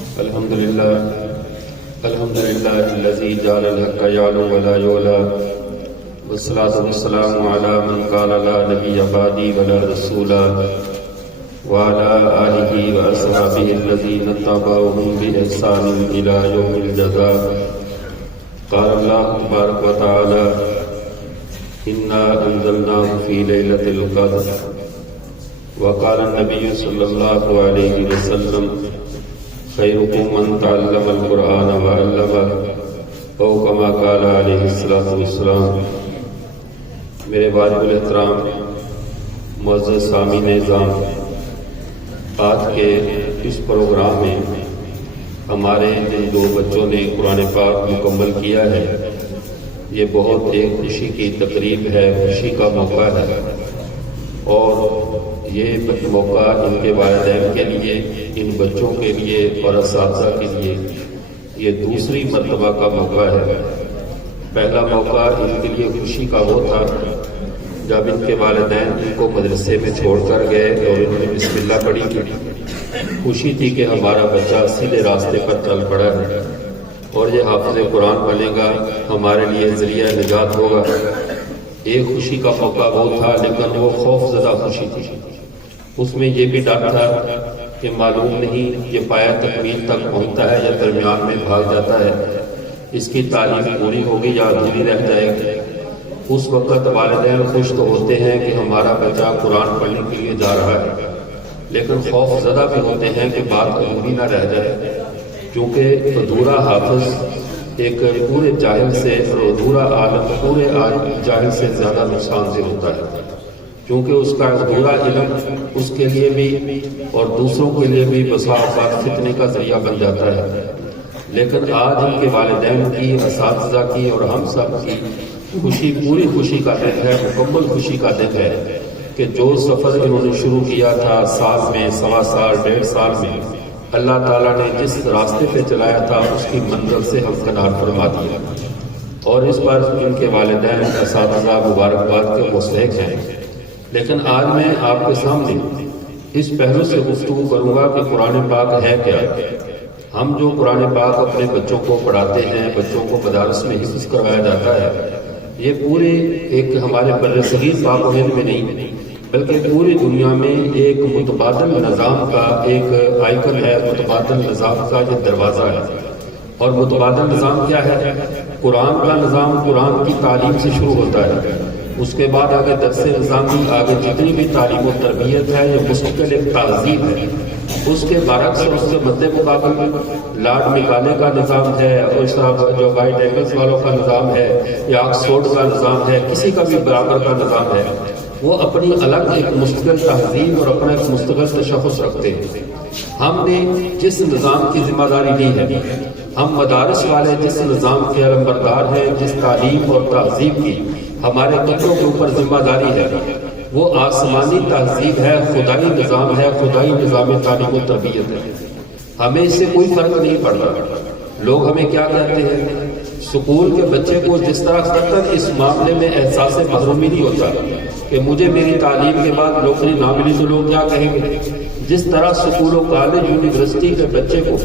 الحمد لله الذي جعل الحق يعلو ولا يعلى والصلاة والسلام على من قال لا نبي بعدي ولا رسول وعلى آله وأصحابه الذين اتبعوهم بإحسان إلى يوم الجزاء. قال الله تبارك وتعالى إنا أنزلناه في ليلة القدر. وقال النبي صلى الله عليه وسلم خيركم من تعلم القرآن وعلمه او كما قال علیہ الصلوۃ والسلام. میرے واجب الاحترام معزز سامعین نظام، آج کے اس پروگرام میں ہمارے جن دو بچوں نے قرآن پاک مکمل کیا ہے، یہ بہت ایک خوشی کی تقریب ہے، خوشی کا موقع ہے، اور یہ موقع ان کے والدین کے لیے، ان بچوں کے لیے اور اساتذہ کے لیے یہ دوسری مرتبہ کا موقع ہے. پہلا موقع ان کے لیے خوشی کا وہ تھا جب ان کے والدین ان کو مدرسے میں چھوڑ کر گئے اور انہوں نے بسم اللہ پڑھی کی. خوشی تھی کہ ہمارا بچہ سیدھے راستے پر چل پڑا ہے اور یہ حافظ قرآن بنے گا، ہمارے لیے ذریعہ نجات ہوگا. ایک خوشی کا موقع وہ تھا، لیکن وہ خوف زدہ خوشی تھی. اس میں یہ بھی ڈر تھا کہ معلوم نہیں یہ پایہ تکمیل تک پہنچتا ہے یا درمیان میں بھاگ جاتا ہے، اس کی تعلیم پوری ہوگی یا ادھوری رہ جائے گی. اس وقت والدین خوش تو ہوتے ہیں کہ ہمارا بچہ قرآن پڑھنے کے لیے جا رہا ہے، لیکن خوف زدہ بھی ہوتے ہیں کہ بات ادھوری نہ رہ جائے، کیونکہ ادھورا حافظ ایک پورے جاہل سے اور ادھورا عالم پورے جاہل سے زیادہ نقصان دہ ہوتا ہے، کیونکہ اس کا ادھورا علم اس کے لیے بھی اور دوسروں کے لیے بھی بسا اوقات فتنے کا ذریعہ بن جاتا ہے. لیکن آج ان کے والدین کی، اساتذہ کی اور ہم سب کی خوشی پوری خوشی کا دن ہے، مکمل خوشی کا دن ہے کہ جو سفر انہوں نے شروع کیا تھا سال میں، سوا سال، 1.5 سال میں، اللہ تعالیٰ نے جس راستے پہ چلایا تھا اس کی منزل سے ہمکنار فرما دیا، اور اس پر ان کے والدین، اساتذہ مبارکباد کے مستحق ہیں. لیکن آج میں آپ کے سامنے اس پہلو سے گفتگو کروں گا کہ قرآن پاک ہے کیا. ہم جو قرآن پاک اپنے بچوں کو پڑھاتے ہیں، بچوں کو مدارس میں حفظ کروایا جاتا ہے، یہ پورے ایک ہمارے برصغیر پاک و ہند میں نہیں بلکہ پوری دنیا میں ایک متبادل نظام کا ایک آئیکن ہے، متبادل نظام کا یہ دروازہ ہے. اور متبادل نظام کیا ہے؟ قرآن کا نظام قرآن کی تعلیم سے شروع ہوتا ہے، اس کے بعد آگے درس نظامی، آگے جتنی بھی تعلیم و تربیت ہے یہ مستقل ایک تہذیب ہے. اس کے برعکس اور اس کے مد مقابل لارڈ میکالے کا نظام ہے، اور جو وائٹ اینگلز والوں کا نظام ہے یا آکسفورڈ کا نظام ہے، کسی کا بھی برابر کا نظام ہے، وہ اپنی الگ ایک مستقل تہذیب اور اپنا ایک مستقل تشخص رکھتے ہیں. ہم نے جس نظام کی ذمہ داری لی ہے، ہم مدارس والے جس نظام کے علمبردار ہیں، جس تعلیم اور تہذیب کی ہمارے بچوں کے اوپر ذمہ داری ہے، وہ آسمانی تہذیب ہے، خدائی نظام ہے، خدائی نظام تعلیم و تربیت ہے. ہمیں اس سے کوئی فرق نہیں پڑتا. لوگ ہمیں کیا کہتے ہیں؟ سکول کے بچے کو جس طرح قطعاً اس معاملے میں احساس محرومی نہیں ہوتا کہ مجھے میری تعلیم کے بعد نوکری نہ ملی تو لوگ کیا کہیں گے، جس طرح سکول و کالج یونیورسٹی کے بچے کو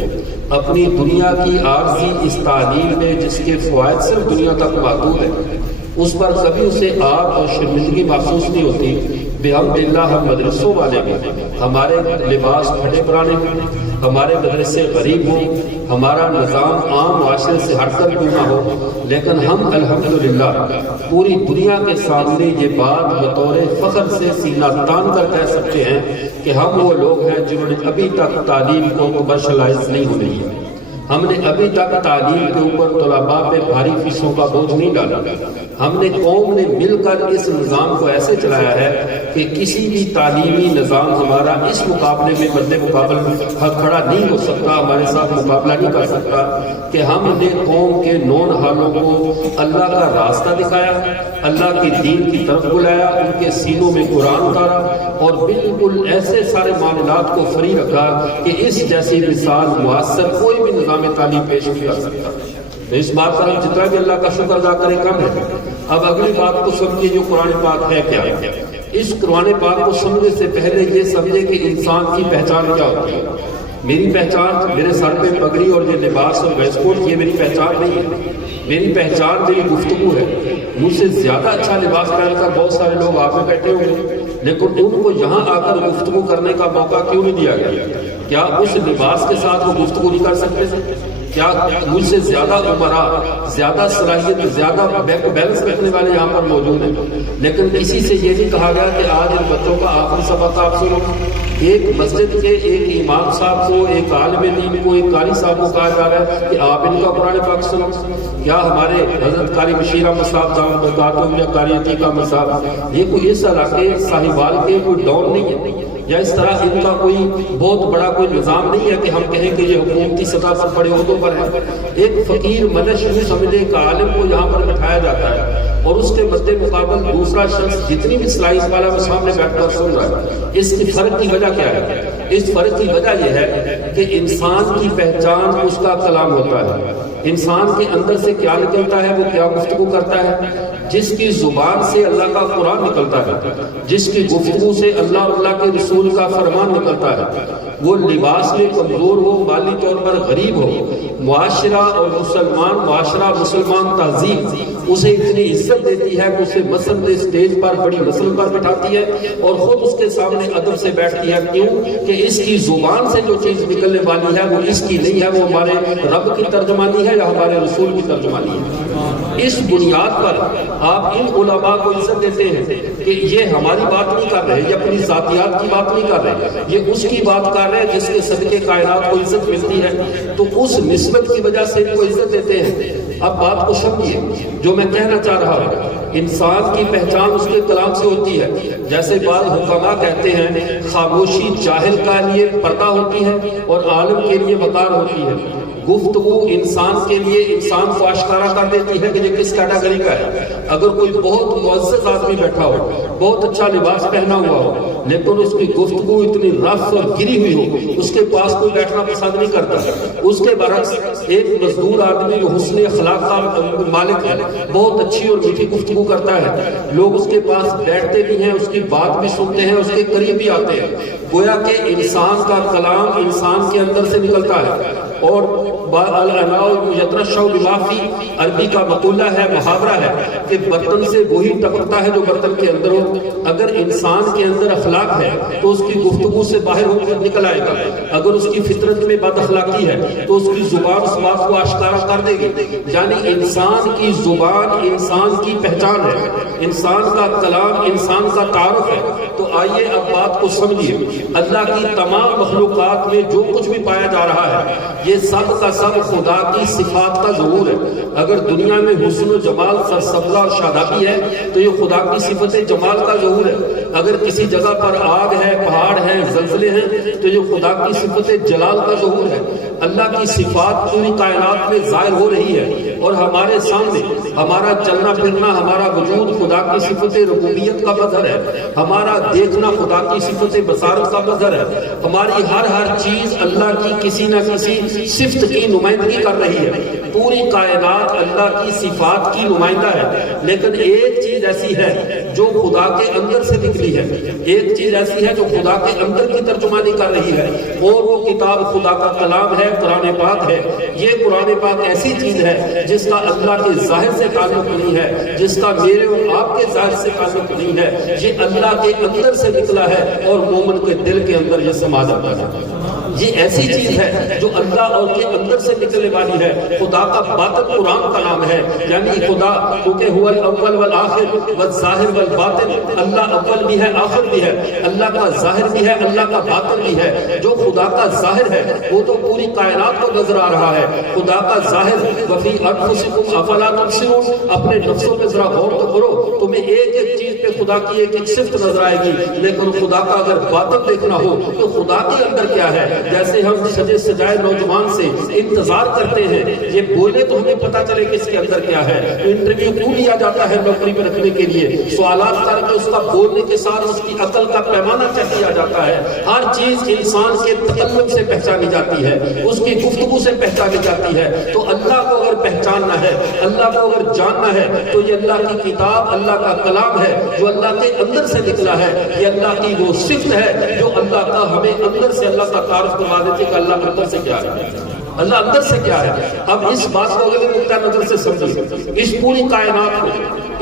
اپنی دنیا کی عارضی اس تعلیم میں جس کے فوائد صرف دنیا تک محدود ہے، اس پر کبھی اسے آر اور شرمندگی محسوس نہیں ہوتی. بحمداللہ ہم مدرسوں والے بھی، ہمارے لباس پھٹے پرانے ہوں، ہمارے مدرسے غریب ہوں، ہمارا نظام عام معاشرے سے ہٹ کر کیوں نہ ہو، لیکن ہم الحمدللہ پوری دنیا کے سامنے یہ بات بطور فخر سے سینہ تان کر کہہ سکتے ہیں کہ ہم وہ لوگ ہیں جنہوں نے ابھی تک تعلیم کو کمرشلائز نہیں ہونے دیا. ہم نے ابھی تک تعلیم کے اوپر طلباء پہ بھاری فیسوں کا بوجھ نہیں ڈالا. ہم نے قوم نے مل کر اس نظام کو ایسے چلایا ہے کہ کسی بھی تعلیمی نظام ہمارا اس مقابلے میں مد مقابل کھڑا نہیں ہو سکتا، ہمارے ساتھ مقابلہ نہیں کر سکتا کہ ہم نے قوم کے نون حالوں کو اللہ کا راستہ دکھایا، اللہ کی دین کی طرف بلایا، ان کے سینوں میں قرآن اتارا اور بالکل ایسے سارے معاملات کو فری رکھا کہ اس جیسی مثال مؤثر کوئی بھی نظام تعلیم پیش نہیں کر سکتا. تو اس بات پر ہم جتنا بھی اللہ کا شکر ادا کریں کم ہے. اب اگلی بات کو سمجھیے، جو قرآن پاک ہے کیا. اس قرآن پاک کو سمجھنے سے پہلے یہ سمجھے کہ انسان کی پہچان کیا ہوتی ہے. میری پہچان میرے سر پہ پگڑی اور یہ لباس اور ویسٹ کوٹ یہ میری پہچان نہیں ہے. میری پہچان میری گفتگو ہے. مجھ سے زیادہ اچھا لباس پہن کر بہت سارے لوگ آپ میں بیٹھے ہوئے، لیکن ان کو یہاں آ کر گفتگو کرنے کا موقع کیوں نہیں دیا گیا؟ کیا اس لباس کے ساتھ وہ گفتگو نہیں کر سکتے تھے؟ کیا مجھ سے زیادہ عمراء، زیادہ صلاحیت، زیادہ بیلنس رکھنے والے یہاں پر موجود ہیں؟ لیکن کسی سے یہ نہیں کہا گیا کہ آج ان بچوں کا آخری سبق آپ سنو. ایک مسجد کے ایک امام صاحب کو، ایک عالم دین کو، ایک قاری صاحب کو کہا جا رہا ہے کہ آپ ان کا قرآن پاک سنو. کیا ہمارے حضرت قاری بشیر احمد صاحب جہاں بتاتے یا قاری عتیق احمد صاحب، یہ کوئی اس طرح کے صاحبال کے کوئی ڈون نہیں ہے، یا اس طرح ان کا کوئی بہت بڑا کوئی نظام نہیں ہے کہ ہم کہیں کہ یہ حکومتی سطح پر بڑے عہدوں پر ہے. ایک فقیر منش سمجھے ایک عالم کو یہاں پر بٹھایا جاتا ہے اور اس کے مد مقابل دوسرا شخص جتنی بھی صلاحیت والا وہ سامنے بیٹھ کر سن رہا ہے. اس کی فرق کی وجہ کیا ہے؟ اس فرق کی وجہ یہ ہے کہ انسان کی پہچان اس کا کلام ہوتا ہے. انسان کے اندر سے کیا نکلتا ہے، وہ کیا گفتگو کرتا ہے. جس کی زبان سے اللہ کا قرآن نکلتا ہے، جس کی گفتگو سے اللہ کے رسول کا فرمان نکلتا ہے، وہ لباس میں کمزور ہو، مالی طور پر غریب ہو، معاشرہ اور مسلمان تہذیب اسے اتنی عزت دیتی ہے کہ اسے مسجد اسٹیج پر بڑی نسل پر بٹھاتی ہے اور خود اس کے سامنے ادب سے بیٹھتی ہے. کیوں کہ اس کی زبان سے جو چیز نکلنے والی ہے وہ اس کی نہیں ہے، وہ ہمارے رب کی ترجمانی ہے یا ہمارے رسول کی ترجمانی ہے. اس بنیاد پر آپ ان علماء کو عزت دیتے ہیں کہ یہ ہماری بات نہیں کر رہے، یہ اپنی ذاتیات کی بات نہیں کر رہے، یہ اس کی بات کر رہے ہیں جس کے صدقے کائنات کو عزت ملتی ہے. تو اس نسبت کی وجہ سے ان کو عزت دیتے ہیں. اب بات کو سمجھیے، جو میں کہنا چاہ رہا ہوں، انسان کی پہچان اس کے کلام سے ہوتی ہے. جیسے بعض حکماء کہتے ہیں خاموشی جاہل کا لیے پردہ ہوتی ہے اور عالم کے لیے وقار ہوتی ہے. گفتگو انسان کے لیے انسان کو آشکارا کر دیتی ہے کہ یہ کس کیٹیگری کا ہے. اگر کوئی بہت معزز آدمی بیٹھا ہو، بہت اچھا لباس پہنا ہوا ہو، لیکن اس کی گفتگو اتنی رف اور گری ہوئی ہو، اس کے پاس کوئی بیٹھنا پسند نہیں کرتا. اس کے برعکس ایک مزدور آدمی جو حسن اخلاق کا مالک ہے، بہت اچھی اور میٹھی گفتگو کرتا ہے، لوگ اس کے پاس بیٹھتے بھی ہیں، اس کی بات بھی سنتے ہیں، اس کے قریب بھی آتے ہیں. گویا کہ انسان کا کلام انسان کے اندر سے نکلتا ہے. اور عربی کا مقولہ ہے، محاورہ ہے کہ برتن سے وہی ٹپکتا ہے جو برتن کے اندر ہو. اگر انسان کے اندر اخلاق ہے تو اس کی گفتگو سے باہر ہو کر نکل آئے گا. اگر اس کی فطرت میں بد اخلاقی ہے تو اس کی زبان اس بات کو آشکارا کر دے گی. یعنی انسان کی زبان انسان کی پہچان ہے، انسان کا کلام انسان کا تعارف ہے. تو آئیے اب بات کو سمجھیے. اللہ کی تمام مخلوقات میں جو کچھ بھی پایا جا رہا ہے یہ سب کا سب خدا کی صفات کا ظہور ہے. اگر دنیا میں حسن و جمال، سرسبزہ اور شادابی ہے تو یہ خدا کی صفت جمال کا ظہور ہے. اگر کسی جگہ پر آگ ہے، پہاڑ ہیں، زلزلے ہیں تو یہ خدا کی صفت جلال کا ظہور ہے. اللہ کی صفات پوری کائنات میں ظاہر ہو رہی ہے اور ہمارے سامنے ہمارا چلنا پھرنا، ہمارا وجود خدا کی صفت ربوبیت کا مظہر ہے. ہمارا دیکھنا خدا کی صفت بصارت کا مظہر ہے. ہماری ہر چیز اللہ کی کسی نہ کسی صفت کی نمائندگی کر رہی ہے. پوری کائنات اللہ کی صفات کی نمائندہ ہے. لیکن ایک چیز ایسی ہے جو خدا کے اندر سے نکلی ہے، ایک چیز ایسی ہے جو خدا کے اندر کی ترجمانی کر رہی ہے، اور وہ کتاب خدا کا کلام ہے، قرآن پاک ہے. یہ قرآن پاک ایسی چیز ہے جس کا اللہ کے ظاہر سے تعلق نہیں ہے، جس کا میرے اور آپ کے ظاہر سے تعلق نہیں ہے. یہ اللہ کے اندر سے نکلا ہے اور مومن کے دل کے اندر یہ سما جاتا ہے. یہ ایسی چیز ہے جو اللہ اور کے اندر سے نکلنے والی ہے. خدا کا باطن قرآن کا نام ہے. یعنی خدا کیونکہ هو الاول والآخر والظاہر والباطن، اللہ اول بھی ہے، آخر بھی ہے، اللہ کا ظاہر بھی ہے، اللہ کا باطن بھی ہے. جو خدا کا ظاہر ہے وہ تو پوری کائنات کو نظر آ رہا ہے. خدا کا ظاہر وفی انفسکم افلا تبصرون، اپنے نفسوں پہ ذرا غور تو کرو، تمہیں ایک ایک چیز پہ خدا کی ایک ایک صفت نظر آئے گی. لیکن خدا کا اگر باطن دیکھنا ہو تو خدا کے اندر کیا ہے. جیسے ہم سجے سجائے نوجوان سے انتظار کرتے ہیں یہ بولے تو ہمیں پتا چلے کہ اس کے اندر کیا ہے. انٹرویو کیوں لیا جاتا ہے؟ نوکری پہ رکھنے کے لیے سوالات کر کے اس کا بولنے کے ساتھ اس کی عقل کا پیمانہ چیک کیا جاتا ہے. ہر چیز انسان کے تکلم سے پہچانی جاتی ہے، اس کی گفتگو سے پہچانی جاتی ہے. تو اللہ کو اگر پہچاننا ہے، اللہ کو اگر جاننا ہے تو یہ اللہ کی کتاب، اللہ کا کلام ہے جو جو اللہ کے اندر سے نکلا ہے، یہ اللہ کی وہ صفت ہے جو اللہ کا ہمیں اندر سے اللہ کا تعارف کروا دیتی کہ اللہ اندر سے کیا ہے، اللہ اندر سے کیا ہے۔ اب اس بات کو اگلے نقطہ نظر سے سمجھیے، اس پوری کائنات کو،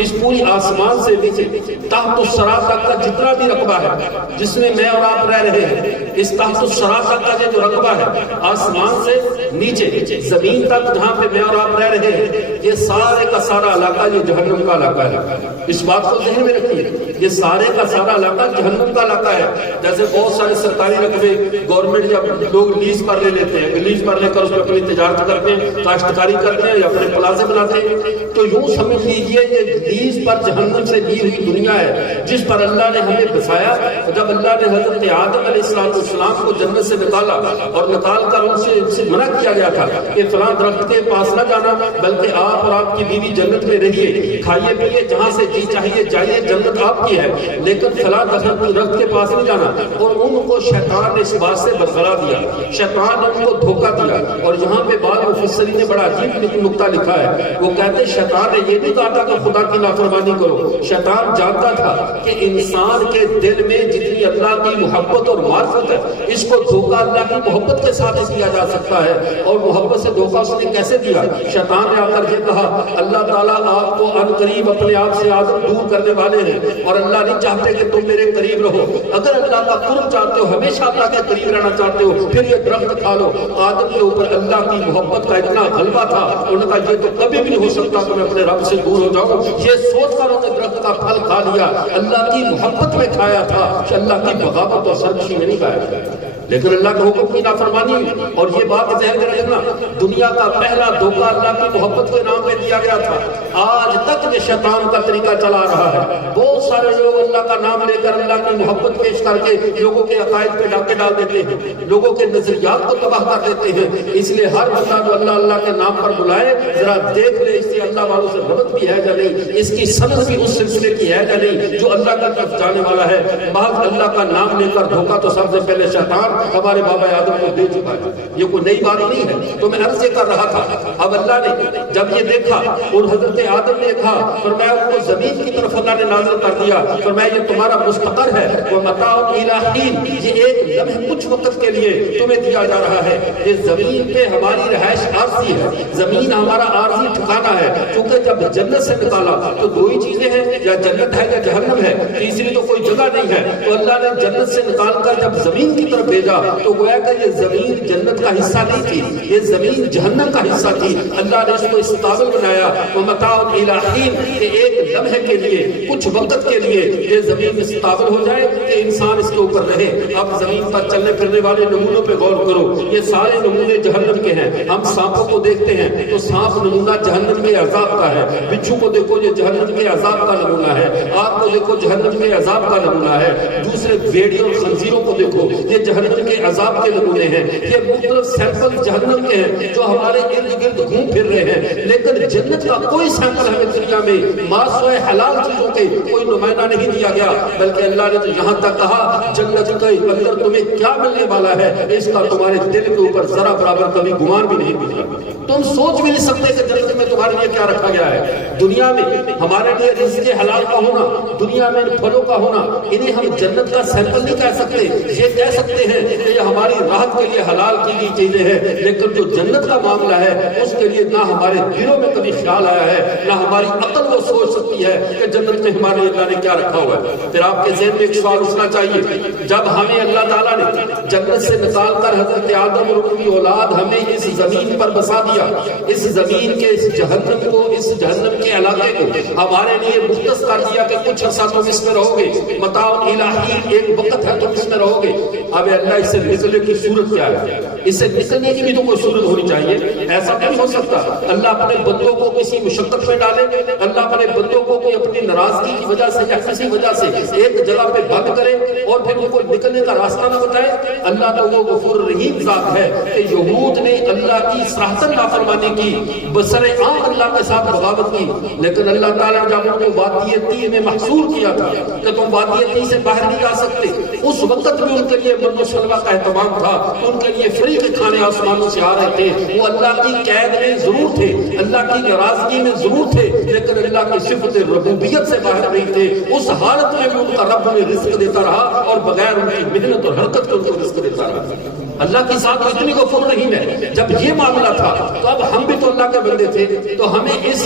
اس پوری آسمان سے نیچے تحت الثری تک کا جتنا بھی رقبہ ہے جس میں میں اور آپ رہ رہے ہیں، اس تحت الثری تک کا جو رقبہ ہے، آسمان سے نیچے زمین تک جہاں پہ میں اور آپ رہ رہے ہیں، یہ سارے کا سارا علاقہ یہ جہنم کا علاقہ ہے۔ اس بات کو ذہن میں رکھیے، یہ سارے کا سارا علاقہ جہنم کا علاقہ ہے۔ جیسے بہت سارے سرکاری رقبے گورنمنٹ جب لوگ لیز پر لے لیتے ہیں، لیز پر لے کر اس میں اپنی تجارت کرتے ہیں، کاشتکاری کرتے ہیں یا اپنے پلازے بناتے ہیں، تو یوں سمجھ لیجئے یہ لیز پر جہنم سے لی ہوئی دنیا ہے جس پر اللہ نے ہمیں بسایا۔ جب اللہ نے حضرت آدم علیہ السلام کو جنت سے نکالا اور نکال کر ان سے منع کیا گیا تھا کہ فلاں درخت کے پاس نہ جانا، بلکہ آپ اور آپ کی بیوی جنت میں رہیے، کھائیے پیئے جہاں سے جی چاہیے جائیے، جنت آپ کی ہے، لیکن فلاں درخت کے پاس نہیں جانا، اور ان کو شیطان نے اس بات سے برقرار دیا، شیطان نے ان کو دھوکہ دیا۔ اور یہاں پہ بعض مفسرین نے بڑا عجیب نقطہ لکھا ہے، وہ کہتے ہیں شیطان نے یہ نہیں کہا تھا کہ خدا کی نافرمانی کرو، شیطان جانتا تھا کہ انسان کے دل میں جتنی اللہ کی محبت اور معرفت ہے، اس کو دھوکہ اللہ کی محبت کے ساتھ دیا جا سکتا ہے۔ اور محبت سے دھوکہ اس نے کیسے دیا؟ شیطان نے آ کر یہ کہا اللہ تعالیٰ آپ کو ان قریب اپنے آپ سے آدم دور کرنے والے ہیں، اور اللہ نہیں چاہتے کہ تم میرے قریب رہو، اگر اللہ کا قرب چاہتے ہو، ہمیشہ اللہ کے قریب رہنا چاہتے ہو، پھر یہ درخت کھا لو۔ آدم کے اوپر اللہ کی محبت کا اتنا غلبہ تھا، انہوں نے کہا یہ تو کبھی بھی نہیں ہو سکتا کہ میں اپنے رب سے دور ہو جاؤں، یہ سوچ کر انہوں نے درخت کا پھل کھا لیا، اللہ کی محبت میں کھایا تھا کہ اللہ کی بغاوت اور سرکشی میں نہیں کھایا، لیکن اللہ کے حکم کی نافرمانی۔ اور یہ بات ذہن میں رکھنا، دنیا کا پہلا دھوکہ اللہ کی محبت کے نام پہ دیا گیا تھا، آج تک یہ شیطان کا طریقہ چلا رہا ہے۔ بہت سارے لوگ اللہ کا نام لے کر اللہ کی محبت پیش کر کے لوگوں کے عقائد پہ ڈاکے ڈال دیتے ہیں، لوگوں کے نظریات کو تباہ کر دیتے ہیں۔ اس لیے ہر بندہ جو اللہ کے نام پر بلائے، ذرا دیکھ لے اس سے اللہ والوں سے ربط بھی ہے یا نہیں، اس کی سند بھی اس سلسلے کی ہے یا نہیں جو اللہ کا طرف جانے والا ہے۔ بعض اللہ کا نام لے کر دھوکہ تو سب سے پہلے شیطان ہمارے بابا آدم کو دے چکا ہے، یہ کوئی نئی بات نہیں ہے۔ تو میں عرض کر رہا تھا، اب اللہ نے جب یہ دیکھا اور حضرت آدم نے کہا، فرمایا ان کو زمین کی طرف اللہ نے نازل کر دیا، فرمایا یہ تمہارا مستقر ہے، وَمَتَاعٌ إِلَىٰ حِينٍ، یہ ایک لمحے کچھ وقت کے لیے تمہیں دیا جا رہا ہے۔ یہ زمین پہ ہماری رہائش عارضی ہے، زمین ہمارا عارضی ٹھکانہ ہے، کیونکہ جب جنت سے نکالا تو دو ہی چیزیں ہیں، یا جنت ہے یا جہنم ہے، تیسری تو کوئی جگہ نہیں ہے۔ تو اللہ نے جنت سے نکال کر جب زمین کی طرف بھیجا تو گویا کہ یہ زمین جنت کا حصہ نہیں تھی، یہ زمین جہنم کا حصہ تھی۔ اللہ نے اس کو استابل بنایا، وَمَتَاعٌ إِلَىٰ حِينٍ، کہ ایک لمحے کے لیے، کچھ وقت کے لیے یہ زمین استابل ہو جائے کہ انسان اس کے اوپر رہے۔ اب زمین پر چلنے پھرنے والے نمونوں پہ غور کرو، یہ سارے نمونے جہنم کے ہیں۔ ہم سانپوں کو دیکھتے ہیں تو سانپ نمونہ جہنم کے عذاب کا ہے، بچھو کو دیکھو یہ جہنم کے عذاب کا نمونہ ہے، آپ کو دیکھو جہنم کے عذاب کا نمونہ ہے، دوسرے بھیڑیوں اور خنزیروں کو دیکھو یہ جہنم کے عذاب کے نمونے ہیں۔ یہ مختلف سیمپل جہنم کے ہیں جو ہمارے ارد گرد گھوم پھر رہے ہیں، لیکن جنت کا کوئی سیمپل ہمیں دنیا میں ماسوائے حلال چیزوں کے کوئی نمائندہ نہیں دیا گیا، بلکہ اللہ نے تو یہاں تک کہا جنت کے اندر تمہیں کیا ملنے والا ہے اس کا تمہارے دل کے اوپر ذرا برابر کبھی گمان بھی نہیں گزرا۔ تم سوچ بھی نہیں سکتے کہ جنت میں تمہارے لیے کیا رکھا گیا ہے۔ دنیا میں ہمارے لیے رزق حلال کا ہونا، دنیا میں پھلوں کا ہونا، انہیں ہم جنت کا سیمپل نہیں کہہ سکتے۔ یہ کہہ سکتے ہیں کہ یہ ہماری راحت کے لیے حلال کی گئی چیزیں ہیں، لیکن جو جنت کا معاملہ ہے اس کے لیے نہ ہمارے دلوں میں کبھی خیال آیا ہے، نہ ہماری عقل وہ سوچ سکتی ہے کہ جنت میں ہمارے لیے اللہ نے کیا رکھا ہوا ہے۔ پھر آپ کے ذہن میں ایک سوال اٹھنا چاہیے، جب ہمیں اللہ تعالیٰ نے جنت سے نکال کر حضرت آدم اور ان کی اولاد ہمیں اس زمین پر بسا دیا، اس زمین کے اس جہنم کو، اس جہنم کے علاقے کو ہمارے لیے مختص کر دیا کہ کچھ عرصہ تم اس میں رہو گے، متاع الہی، ایک وقت ہے تم اس میں رہو گے۔ اب اللہ اس سے نکلنے کی صورت کیا ہے؟ اس سے نکلنے کی بھی تو کوئی صورت ہونی چاہیے، ایسا نہیں ہو سکتا اللہ اپنے بندوں کو کسی مشقت میں ڈالے، اللہ اپنے بندوں کو کوئی اپنی ناراضگی کی وجہ سے یا کسی وجہ سے ایک جگہ پہ بند کرے اور پھر ان کو نکلنے کا راستہ نہ بتائے۔ اللہ تو وہ غفور رحیم ذات ہے کہ یہود نے اللہ کی صراحتاً نافرمانی کی، بسر عام اللہ کے ساتھ بغاوت کی، لیکن اللہ تعالیٰ نے جب ان کو وادی تیہ میں محصور کیا تھا کہ تم وادی تیہ سے باہر نہیں آ سکتے، اس وقت بھی ان کے لیے من و سلوہ کا اہتمام تھا، ان کے لیے فری روٹی کے کھانے آسمانوں سے آ رہے تھے، وہ اللہ کی قید میں ضرور تھے، اللہ کی ناراضگی میں ضرور تھے، لیکن اللہ کی صفت ربوبیت سے باہر نہیں تھے۔ اس حالت میں بھی ان کا رب انہیں رزق دیتا رہا اور بغیر ان کی محنت اور حرکت کے ان کو رزق دیتا رہا۔ اللہ کی ذات کو اتنی غفور رحیم ہے۔ جب یہ معاملہ تھا تو اب ہم بھی تو اللہ کے بندے تھے، تو ہمیں اس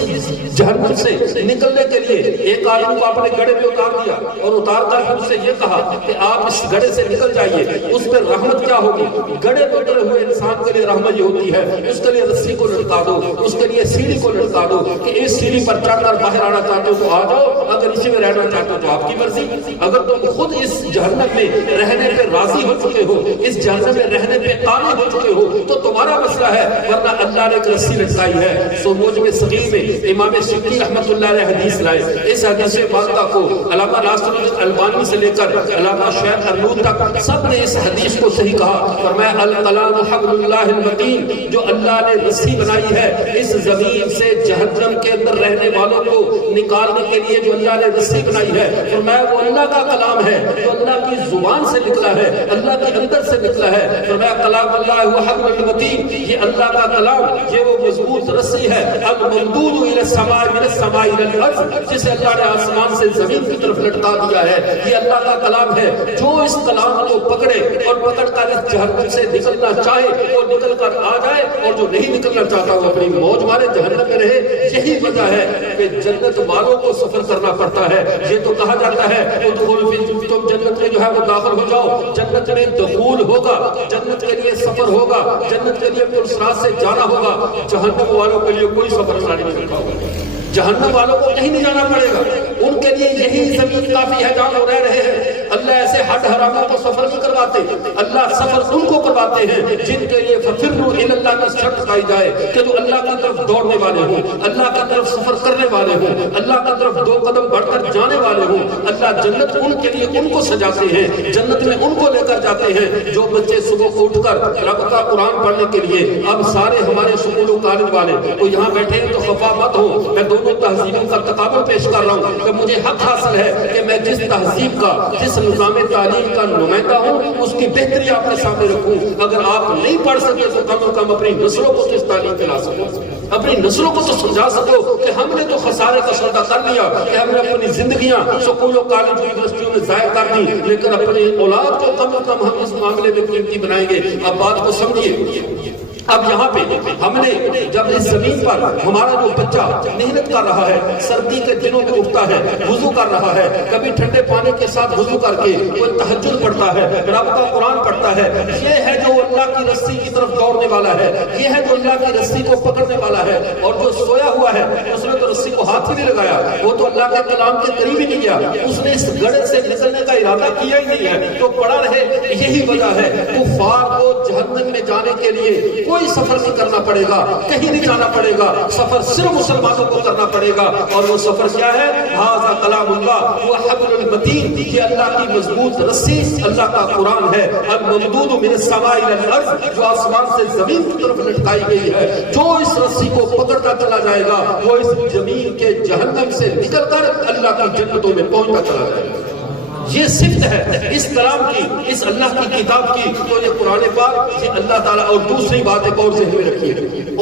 جہنم سے نکلنے کے لیے ایک آدمی کو اپنے گڑھے میں اتار دیا اور اتار کر پھر اسے یہ کہا کہ آپ اس گڑھے سے نکل جائیے، اس پہ رحمت کیا ہوگی؟ گڑھے میں اترے ہوئے انسان کے لیے رحمت یہ ہوتی ہے اس کے لیے رسی کو لٹکا دو، اس کے لیے سیڑھی کو لٹکا دو کہ اس سیڑھی پر چڑھ کر باہر آنا چاہتے ہو تو آ جاؤ، اگر اسی میں رہنا چاہتے ہو تو آپ کی مرضی۔ اگر تم خود اس جہنم میں رہنے پہ راضی ہو چکے ہو، اس جہنم میں رہنے پہ قانع ہو چکے ہو تو تمہارا مسئلہ ہے، ورنہ اللہ نے ایک رسی لٹکائی ہے۔ سو موجب صغیر میں امام شبلی رحمۃ اللہ علیہ حدیث لائے، اس حدیث پاکہ کو علامہ ناصر الدین البانی سے لے کر علامہ شیخ ارنوط تک سب نے اس حدیث کو صحیح کہا۔ فرمایا الکلام حبل اللہ المتین، جو اللہ نے رسی بنائی ہے اس زمین سے جہنم کے اندر رہنے والوں کو نکالنے کے لیے، جو اللہ نے رسی بنائی ہے، فرمایا وہ اللہ کا کلام ہے جو اللہ کی زبان سے نکلا ہے، اللہ کے اندر سے نکلا ہے۔ فرمایا کلام اللہ هو حبل المتین، یہ اللہ کا کلام، یہ وہ مضبوط رسی ہے، الممدود الى السماء من السماء الى الارض، جسے اللہ نے آسمان سے زمین کی طرف لٹکا دیا ہے، یہ اللہ کا کلام ہے۔ جو اس کلام کو پکڑے اور پکڑ کر اس جہنم سے نکلنا چاہے وہ نکل کر آ جائے، اور جو نہیں نکلنا چاہتا وہ اپنی موج مارے جہنم میں رہے۔ یہی وجہ ہے کہ جنت والوں کو سفر کرنا پڑتا ہے۔ یہ تو کہا جاتا ہے تم جنت میں جو ہے وہ داخل ہو جاؤ، جنت میں دخول ہوگا، جنت کے لیے سفر ہوگا، جنت کے لیے پرسرات سے جانا ہوگا۔ جہنم والوں کے لیے کوئی سفر نہیں کرتا ہوگا، جہنم والوں کو کہیں نہیں جانا پڑے گا، ان کے لیے یہی زمین کافی ہے جہاں وہ رہ رہے ہیں۔ اللہ ایسے ہٹ حراموں کو سفر نہیں کرواتے، اللہ سفر ان کو کرواتے ہیں جن کے لیے ففروا الی اللہ کی شرط پائی جائے کہ جو اللہ کی طرف دوڑنے والے ہوں، اللہ کی طرف سفر کرنے والے ہوں، اللہ کی طرف دو قدم بڑھ کر جانے والے ہوں۔ اللہ جنت ان کے لیے ان کو سجاتے ہیں، جنت میں ان کو لے کر جاتے ہیں۔ جو بچے صبح کو اٹھ کر رب کا قرآن پڑھنے کے لیے، اب سارے ہمارے سکول و کالج والے وہ یہاں بیٹھے ہیں تو خفا مت ہو، میں دونوں تہذیبوں کا تقابل پیش کر رہا ہوں کہ مجھے حق حاصل ہے کہ میں جس تہذیب کا، جس نظام تعلیم کا نمائندہ ہوں، اس کی بہتری آپ کے سامنے رکھوں۔ اگر آپ نہیں پڑھ سکے تو کم از کم اپنی نسلوں کو اس تعلیم دلا سکو، اپنی نسلوں کو تو سمجھا سکو کہ ہم نے تو خسارے کا سودا کر لیا کہ ہم نے اپنی زندگیاں سکولوں کالجوں یونیورسٹیوں میں ضائع کر دی، لیکن اپنی اولاد کو کم از کم ہم اس معاملے میں قیمتی بنائیں گے۔ اب بات کو سمجھیے، اب یہاں پہ ہم نے جب اس زمین پر ہمارا جو بچہ محنت کر رہا ہے، سردی کے دنوں میں اٹھتا ہے، وضو کر رہا ہے، کبھی ٹھنڈے پانی کے ساتھ وضو کر کے کوئی تہجد پڑھتا ہے، رب کا قرآن پڑھتا ہے، یہ ہے جو اللہ کی رسی کی طرف دوڑنے والا ہے، یہ ہے جو اللہ کی رسی کو پکڑنے والا ہے۔ اور جو سویا ہوا ہے اس نے تو رسی کو ہاتھ ہی نہیں لگایا، وہ تو اللہ کے کلام کے قریب ہی نہیں گیا، اس نے اس گڑھے سے نکلنے کا ارادہ کیا ہی نہیں ہے، تو پڑا رہے۔ یہی وجہ ہے کفار کو جہنم میں جانے کے لیے کوئی سفر نہیں کرنا پڑے گا، کہیں نہیں جانا پڑے گا، سفر صرف مسلمانوں کو کرنا پڑے گا۔ اور وہ سفر کیا ہے؟ ھذا کلام اللہ وہ حبل المتین، یہ اللہ کی مضبوط رسی اللہ کا قرآن ہے، الممدود من السماء الى الارض، جو آسمان سے زمین کی طرف لٹکائی گئی ہے۔ جو اس رسی کو پکڑ کر چلا جائے گا وہ اس زمین کے جہنم سے نکل کر اللہ کی جنتوں میں پہنچتا چلا جائے گا۔ یہ صفت ہے اس کلام کی، اس اللہ کی کتاب کی۔ تو یہ قرآن پاک، یہ اللہ تعالیٰ، اور دوسری بات ایک اور ذہن میں رکھیے،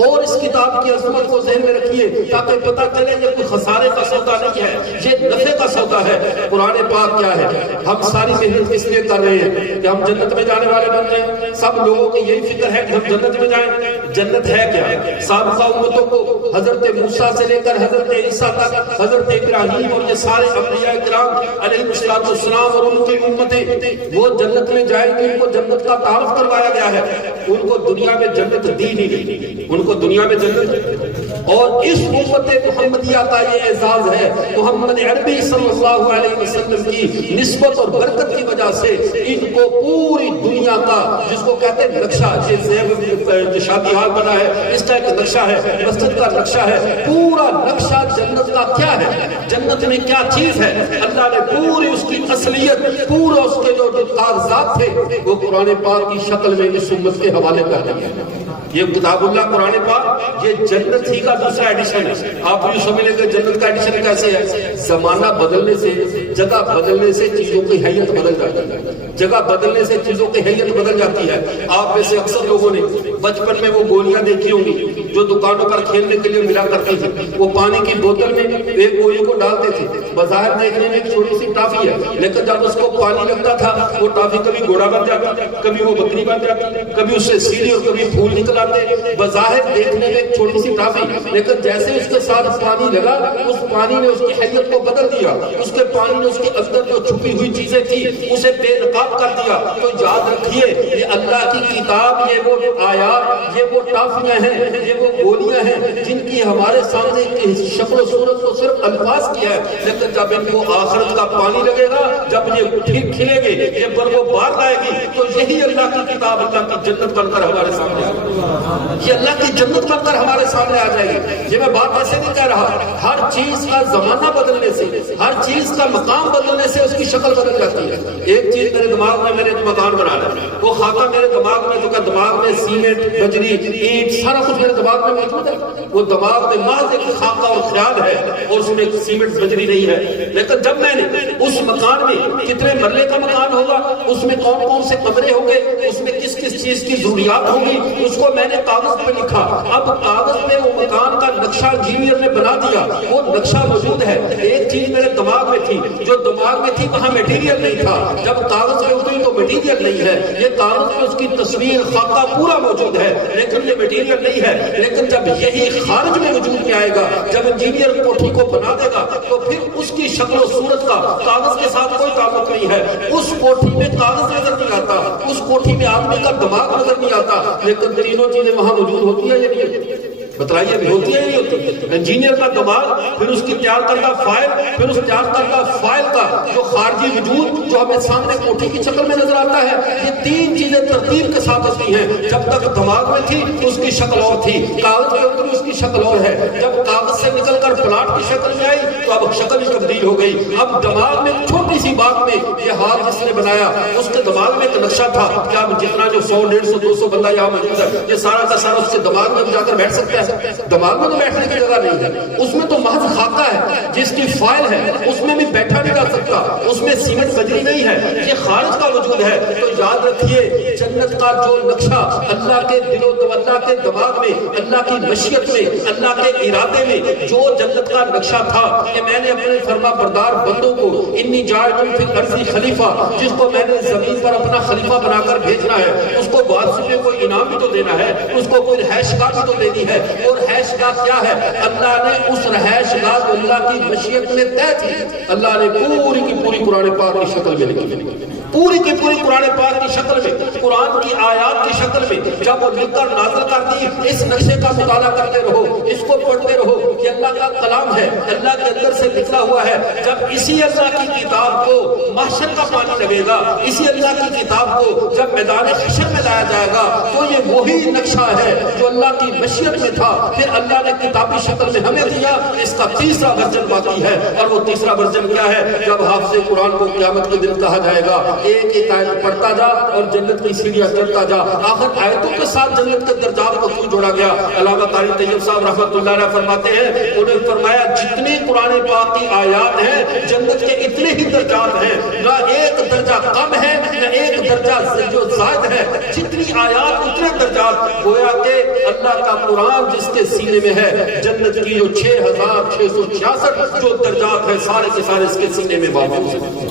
اور اس کتاب کی عظمت کو ذہن میں رکھیے تاکہ پتہ چلے یہ کوئی خسارے کا سودا نہیں ہے، یہ نفع کا سودا ہے۔ قرآن پاک کیا ہے؟ ہم ساری محنت کس لیے کر رہے ہیں کہ ہم جنت میں جانے والے بن جائیں؟ سب لوگوں کی یہی فکر ہے کہ ہم جنت میں جائیں۔ جنت ہے کیا؟ سابقہ امتوں کو حضرت موسیٰ سے لے کر حضرت عیسیٰ تک، حضرت ابراہیم اور یہ سارے انبیاء کرام علیہ السلام اور ان کی امتیں وہ جنت میں جائیں گے، ان کو جنت کا تعارف کروایا گیا ہے۔ ان کو دنیا میں جنت دی نہیں، ان کو دنیا میں جنت، اور اس امت محمدیہ کا یہ اعزاز ہے محمد عربی صلی اللہ علیہ وسلم کی نسبت اور برکت کی وجہ سے ان کو پوری دنیا کا، جس کو کہتے ہیں نقشہ، یہ شادی ہال بنا ہے اس کا ایک نقشہ ہے، مسجد کا نقشہ ہے، پورا نقشہ جنت کا کیا ہے، جنت میں کیا چیز ہے، اللہ نے پوری اس کی اصلیت، پورا اس کے جو کاغذات تھے وہ قرآن پاک کی شکل میں اس امت کے حوالے کر دیا۔ یہ کتاب اللہ قرآن پاک یہ جنت ہی کا دوسرا ایڈیشن ہے۔ آپ یہ سمجھ لیں کہ جنت کا ایڈیشن کیسے ہے؟ زمانہ بدلنے سے جگہ بدلنے سے چیزوں کی حیت بدل جاتی ہے، جگہ بدلنے سے چیزوں کی حیت بدل جاتی ہے۔ آپ میں سے اکثر لوگوں نے بچپن میں وہ گولیاں دیکھی ہوں گی جو دکانوں پر کھیلنے کے لیے ملا کرتی تھی، وہ پانی کی بوتل میں ایک گولی کو ڈالتے تھے، بظاہر دیکھنے میں ایک چھوٹی سی ٹافی ہے، لیکن جب اس کو پانی لگتا تھا وہ ٹافی کبھی گھوڑا بن جاتی، کبھی وہ بکری بن جاتی، کبھی اس سے سیڑھی اور کبھی پھول نکل آتے، بظاہر دیکھنے میں ایک چھوٹی سی ٹافی، لیکن جیسے اس کے ساتھ پانی لگا اس پانی نے اس کی حیت کو بدل دیا، اس کے پانی نے اس کے اندر جو چھپی ہوئی چیزیں تھی اسے بے نقاب کر دیا۔ تو یاد رکھیے یہ اللہ کی کتاب، یہ وہ آیات، یہ وہ ٹافیاں ہیں، یہ وہ گولیاں ہیں جن کی ہمارے سامنے کی شکل و صورت کو صرف الفاظ کیا ہے، لیکن جب ان کو آخرت کا پانی لگے گا، جب یہ ٹھیک کھلے گے، یہ برگ و بار لائے گی، تو یہی اللہ کی کتاب اللہ کی جنت بن کر ہمارے سامنے آ جائے گی، یہ اللہ کی جنت بن کر ہمارے سامنے آ جائے گی۔ یہ میں بات ایسے نہیں کہہ رہا، ہر چیز کا زمانہ بدلنے سے، ہر چیز کا مقام بدلنے سے اس کی شکل بدل جاتی ہے۔ ایک چیز میرے دماغ میں، میں نے ایک مکان بنا ہے، وہ خاکہ میرے دماغ میں، تو کیا دماغ میں سیمنٹ، بجری، اینٹ، سارا کچھ میرے دماغ میں موجود ہے، وہ دماغ میں محض ایک خاکہ اور خیال ہے اور اس میں سیمنٹ بجری نہیں ہے۔ لیکن جب میں نے اس مکان میں کتنے مرلے کا مکان ہوگا، اس میں کون کون سے کمرے ہوں گے، اس میں کس کس چیز کی ضروریات ہوگی، اس کو میں نے کاغذ پہ لکھا۔ اب کاغذ پہ وہ مکان کا نقشہ انجینئر نے بنا دیا، وہ نقشہ موجود ہے۔ ایک چیز میرے دماغ میں تھی، جو دماغ میں تھی وہاں میٹیریل نہیں تھا، جب کاغذ پہ اتری تو میٹیریل نہیں ہے، یہ کاغذ پہ اس کی تصویر خاکہ پورا موجود ہے لیکن یہ میٹیریل نہیں ہے۔ لیکن جب یہی خارج میں وجود میں آئے گا، جب انجینئر کوٹھی کو بنا دے گا، تو پھر اس کی شکل و صورت کا کاغذ کے ساتھ کوئی تعلق نہیں ہے۔ اس کوٹھی میں کاغذ نظر نہیں آتا، اس کوٹھی میں آدمی کا دماغ نظر نہیں آتا، لیکن تینوں چیزیں وہاں موجود ہوتی ہیں یا نہیں ہوتی؟ بتلائیے بھی ہوتی ہے نہیں ہوتی؟ انجینئر کا دماغ، پھر اس کی تیار کردہ فائل، پھر اس تیار کردہ فائل کا جو خارجی وجود جو ہمیں سامنے کوٹھی کی شکل میں نظر آتا ہے، یہ تین چیزیں ترتیب کے ساتھ ہوتی ہیں۔ جب تک دماغ میں تھی اس کی شکل اور تھی، کاغذ پہ اتری اس کی شکل اور ہے، جب کاغذ سے نکل کر پلاٹ کی شکل میں آئی تو اب شکل ہی تبدیل ہو گئی۔ اب دماغ میں چھوٹی سی بات میں یہ ہاتھ جس نے بنایا اس کے دماغ میں ایک نقشہ تھا کہ اب جتنا جو 100 150 200 بندہ یہاں موجود ہے، یہ سارا کا سارا اس کے دماغ میں جا کر بیٹھ سکتا ہے؟ دماغ میں تو بیٹھنے کی جگہ نہیں ہے، اس میں تو محض خاکہ ہے جس کی فائل ہے، اس میں بھی بیٹھا نہیں جا سکتا، اس میں سیمنٹ بجری نہیں ہے، یہ خارج کا وجود ہے۔ تو یاد رکھیے جنت کا جو نقشہ اللہ کے دل و اللہ کے دماغ میں، اللہ کی مشیت میں، اللہ کے ارادے میں جو جنت کا نقشہ تھا کہ میں نے اپنے فرما بردار بندوں کو انی جاعل فی الارض خلیفہ، جس کو میں نے زمین پر اپنا خلیفہ بنا کر بھیجنا ہے، اس کو بادشاہ میں کوئی انعام بھی تو دینا ہے، اس کو کوئی رہائش گاہ بھی تو دینی ہے، اور رہائش گاہ کیا ہے؟ اللہ نے اس رہائش گاہ کو اللہ کی مشیت میں طے تھی، اللہ نے پوری کی پوری قرآن پاک کی شکل میں لکھی، پوری کی پوری قرآن پاک کی شکل میں، قرآن کی آیات کی شکل میں جب وہ لکھ کر نازل کر دی۔ اس نقشے کا مطالعہ کرتے رہو، اس کو پڑھتے رہو، یہ اللہ کا کلام ہے، اللہ کے اندر سے لکھا ہوا ہے۔ جب اسی اللہ کی کتاب کو محشر کا پانی لگے گا، اسی اللہ کی کتاب کو جب میدان حشر میں لایا جائے گا، تو یہ وہی نقشہ ہے جو اللہ کی مشیت میں تھا، پھر اللہ نے کتابی شکل میں ہمیں دیا۔ اس کا تیسرا ورژن باقی ہے، اور وہ تیسرا ورژن کیا ہے؟ جب حافظ قرآن کو قیامت کے دن کہا جائے گا ایک ایک آیت پڑھتا جا اور جنت کی سیڑھیاں چڑھتا جا، آخر آیتوں کے ساتھ جنت کے درجات کو کیوں جوڑا گیا؟ علامہ قاری طیب صاحب رحمۃ اللہ علیہ فرماتے ہیں، انہوں نے فرمایا جتنی قرآن پاک کی آیات ہیں جنت کے اتنے ہی درجات ہیں، نہ ایک درجہ کم ہے نہ ایک درجہ جو زائد ہے، جتنی آیات اتنے درجات۔ گویا کہ اللہ کا قرآن جس کے سینے میں ہے، جنت کی جو 6666 جو درجات ہیں سارے کے سارے اس کے سینے میں موجود ہیں،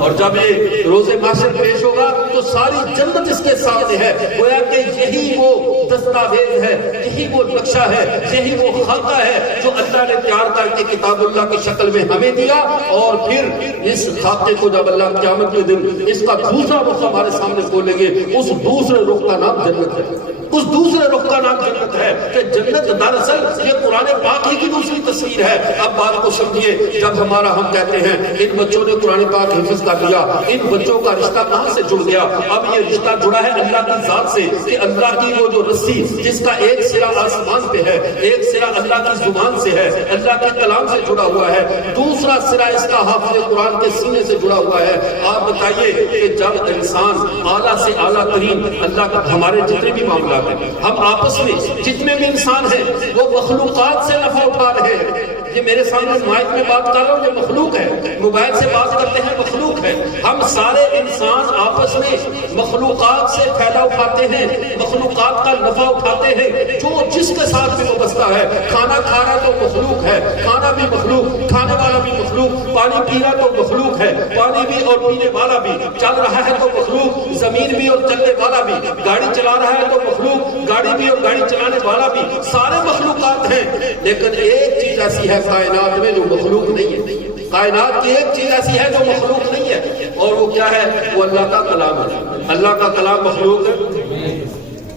اور جب یہ روز محشر پیش ہوگا تو ساری جنت اس کے سامنے ہے۔ گویا کہ یہی وہ دستاویز ہے، یہی وہ نقشہ ہے، یہی وہ خاکہ ہے جو اللہ نے تیار کر کے کتاب اللہ کی شکل میں ہمیں دیا، اور پھر اس خاکے کو جب اللہ قیامت کے دن اس کا دوسرا رخ ہمارے سامنے کھولیں گے، اس دوسرے رخ کا نام جنت ہے، اس دوسرے رخ کا نام جنت ہے کہ جنت دراصل یہ قرآن پاک ہی کی دوسری تصویر ہے۔ اب بات کو سمجھیے، جب ہمارا ہم کہتے ہیں ان بچوں نے قرآن پاک حفظ کر لیا، ان بچوں کا رشتہ کہاں سے جڑ گیا؟ اب یہ رشتہ جڑا ہے اللہ کی ذات سے، کہ اللہ کی وہ جو رسی جس کا ایک سرا آسمان پہ ہے، ایک سرا اللہ کی زبان سے ہے، اللہ کے کلام سے جڑا ہوا ہے، دوسرا سرا اس کا حافظ قرآن کے سینے سے جڑا ہوا ہے۔ آپ بتائیے کہ جب انسان اعلیٰ سے اعلیٰ ترین اللہ کا، ہمارے جتنے بھی معاملات ہے. ہم آپس میں جتنے بھی انسان ہیں وہ مخلوقات سے نفع اٹھا رہے ہیں. یہ میرے سامنے مائک میں بات کر رہا ہوں، یہ مخلوق ہے. موبائل سے بات کرتے ہیں، مخلوق ہے. ہم سارے انسان آپس میں مخلوقات سے فائدہ اٹھاتے ہیں، مخلوقات کا نفع اٹھاتے ہیں. جو جس کے ساتھ بھی وابستہ ہے، کھانا کھا رہا تو مخلوق ہے، کھانا بھی مخلوق، کھانے والا بھی مخلوق، پانی پی رہا تو مخلوق ہے، پانی بھی اور پینے والا بھی، چل رہا ہے تو مخلوق، زمین بھی اور چلنے والا بھی، گاڑی چلا رہا ہے تو مخلوق، گاڑی بھی اور گاڑی چلانے والا بھی، سارے مخلوقات ہیں. لیکن ایک چیز ایسی ہے کائنات میں جو مخلوق نہیں ہے. کائنات کی ایک چیز ایسی ہے جو مخلوق نہیں ہے، اور وہ کیا ہے؟ وہ اللہ کا کلام ہے. اللہ کا کلام مخلوق ہے.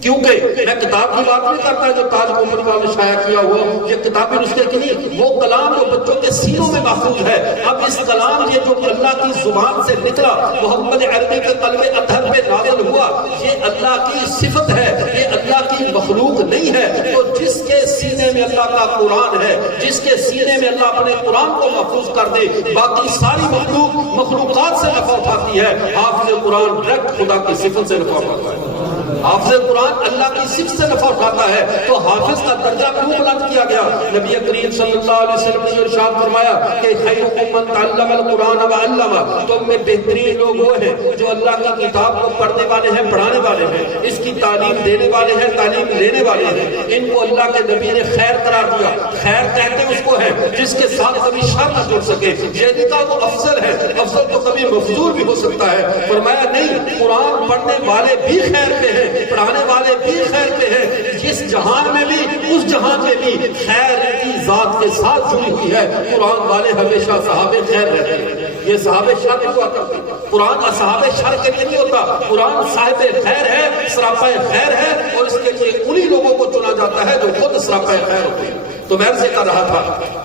کیونکہ میں کتاب کی بات نہیں کرتا جو تاج عمر کا نے شائع کیا ہوا، یہ کتابی نسخے کی نہیں، وہ کلام جو بچوں کے سینوں میں محفوظ ہے. اب اس کلام یہ جو اللہ کی زبان سے نکلا، محمد عربی کے قلب اطہر پہ نازل ہوا، یہ اللہ کی صفت ہے، یہ اللہ کی مخلوق نہیں ہے. تو جس کے سینے میں اللہ کا قرآن ہے، جس کے سینے میں اللہ اپنے قرآن کو محفوظ کر دے، باقی ساری مخلوقات سے نفع اٹھاتی ہے. حافظ قرآن ڈائریکٹ خدا کی صفت سے نفع اٹھاتا ہے. حافظ قرآن اللہ کی صفت سے نفع اٹھاتا ہے. تو حافظ کا درجہ کیوں بلند کیا گیا؟ نبی کریم صلی اللہ علیہ وسلم نے ارشاد فرمایا کہ خیرکم من تعلم القرآن وعلمہ، تم میں بہترین لوگ وہ ہیں جو اللہ کی کتاب کو پڑھنے والے ہیں، پڑھانے والے ہیں، اس کی تعلیم دینے والے ہیں، تعلیم لینے والے ہیں. ان کو اللہ کے نبی نے خیر قرار دیا. خیر کہتے اس کو ہے جس کے ساتھ کبھی شر نہ جڑ سکے. یہ نہیں کہا وہ افضل ہے، افضل تو کبھی مفضول بھی ہو سکتا ہے. فرمایا نہیں، قرآن پڑھنے والے بھی خیر پہ ہیں، پڑھانے والے بھی خیر پہ ہیں. جس جہان میں بھی اس جہان میں بھی خیر کی ذات کے ساتھ جڑی ہوئی ہے. قرآن والے ہمیشہ صحابہ خیر رہتے ہیں. یہ صحابہ شر نہیں ہوا کرتے. قرآن اصحاب شر کے لیے نہیں ہوتا. قرآن صاحب خیر ہے، سراپا خیر ہے، اور اس کے لیے انہی لوگوں کو چنا جاتا ہے جو خود سراپا خیر ہوتے ہیں. تو میں سے کر رہا تھا،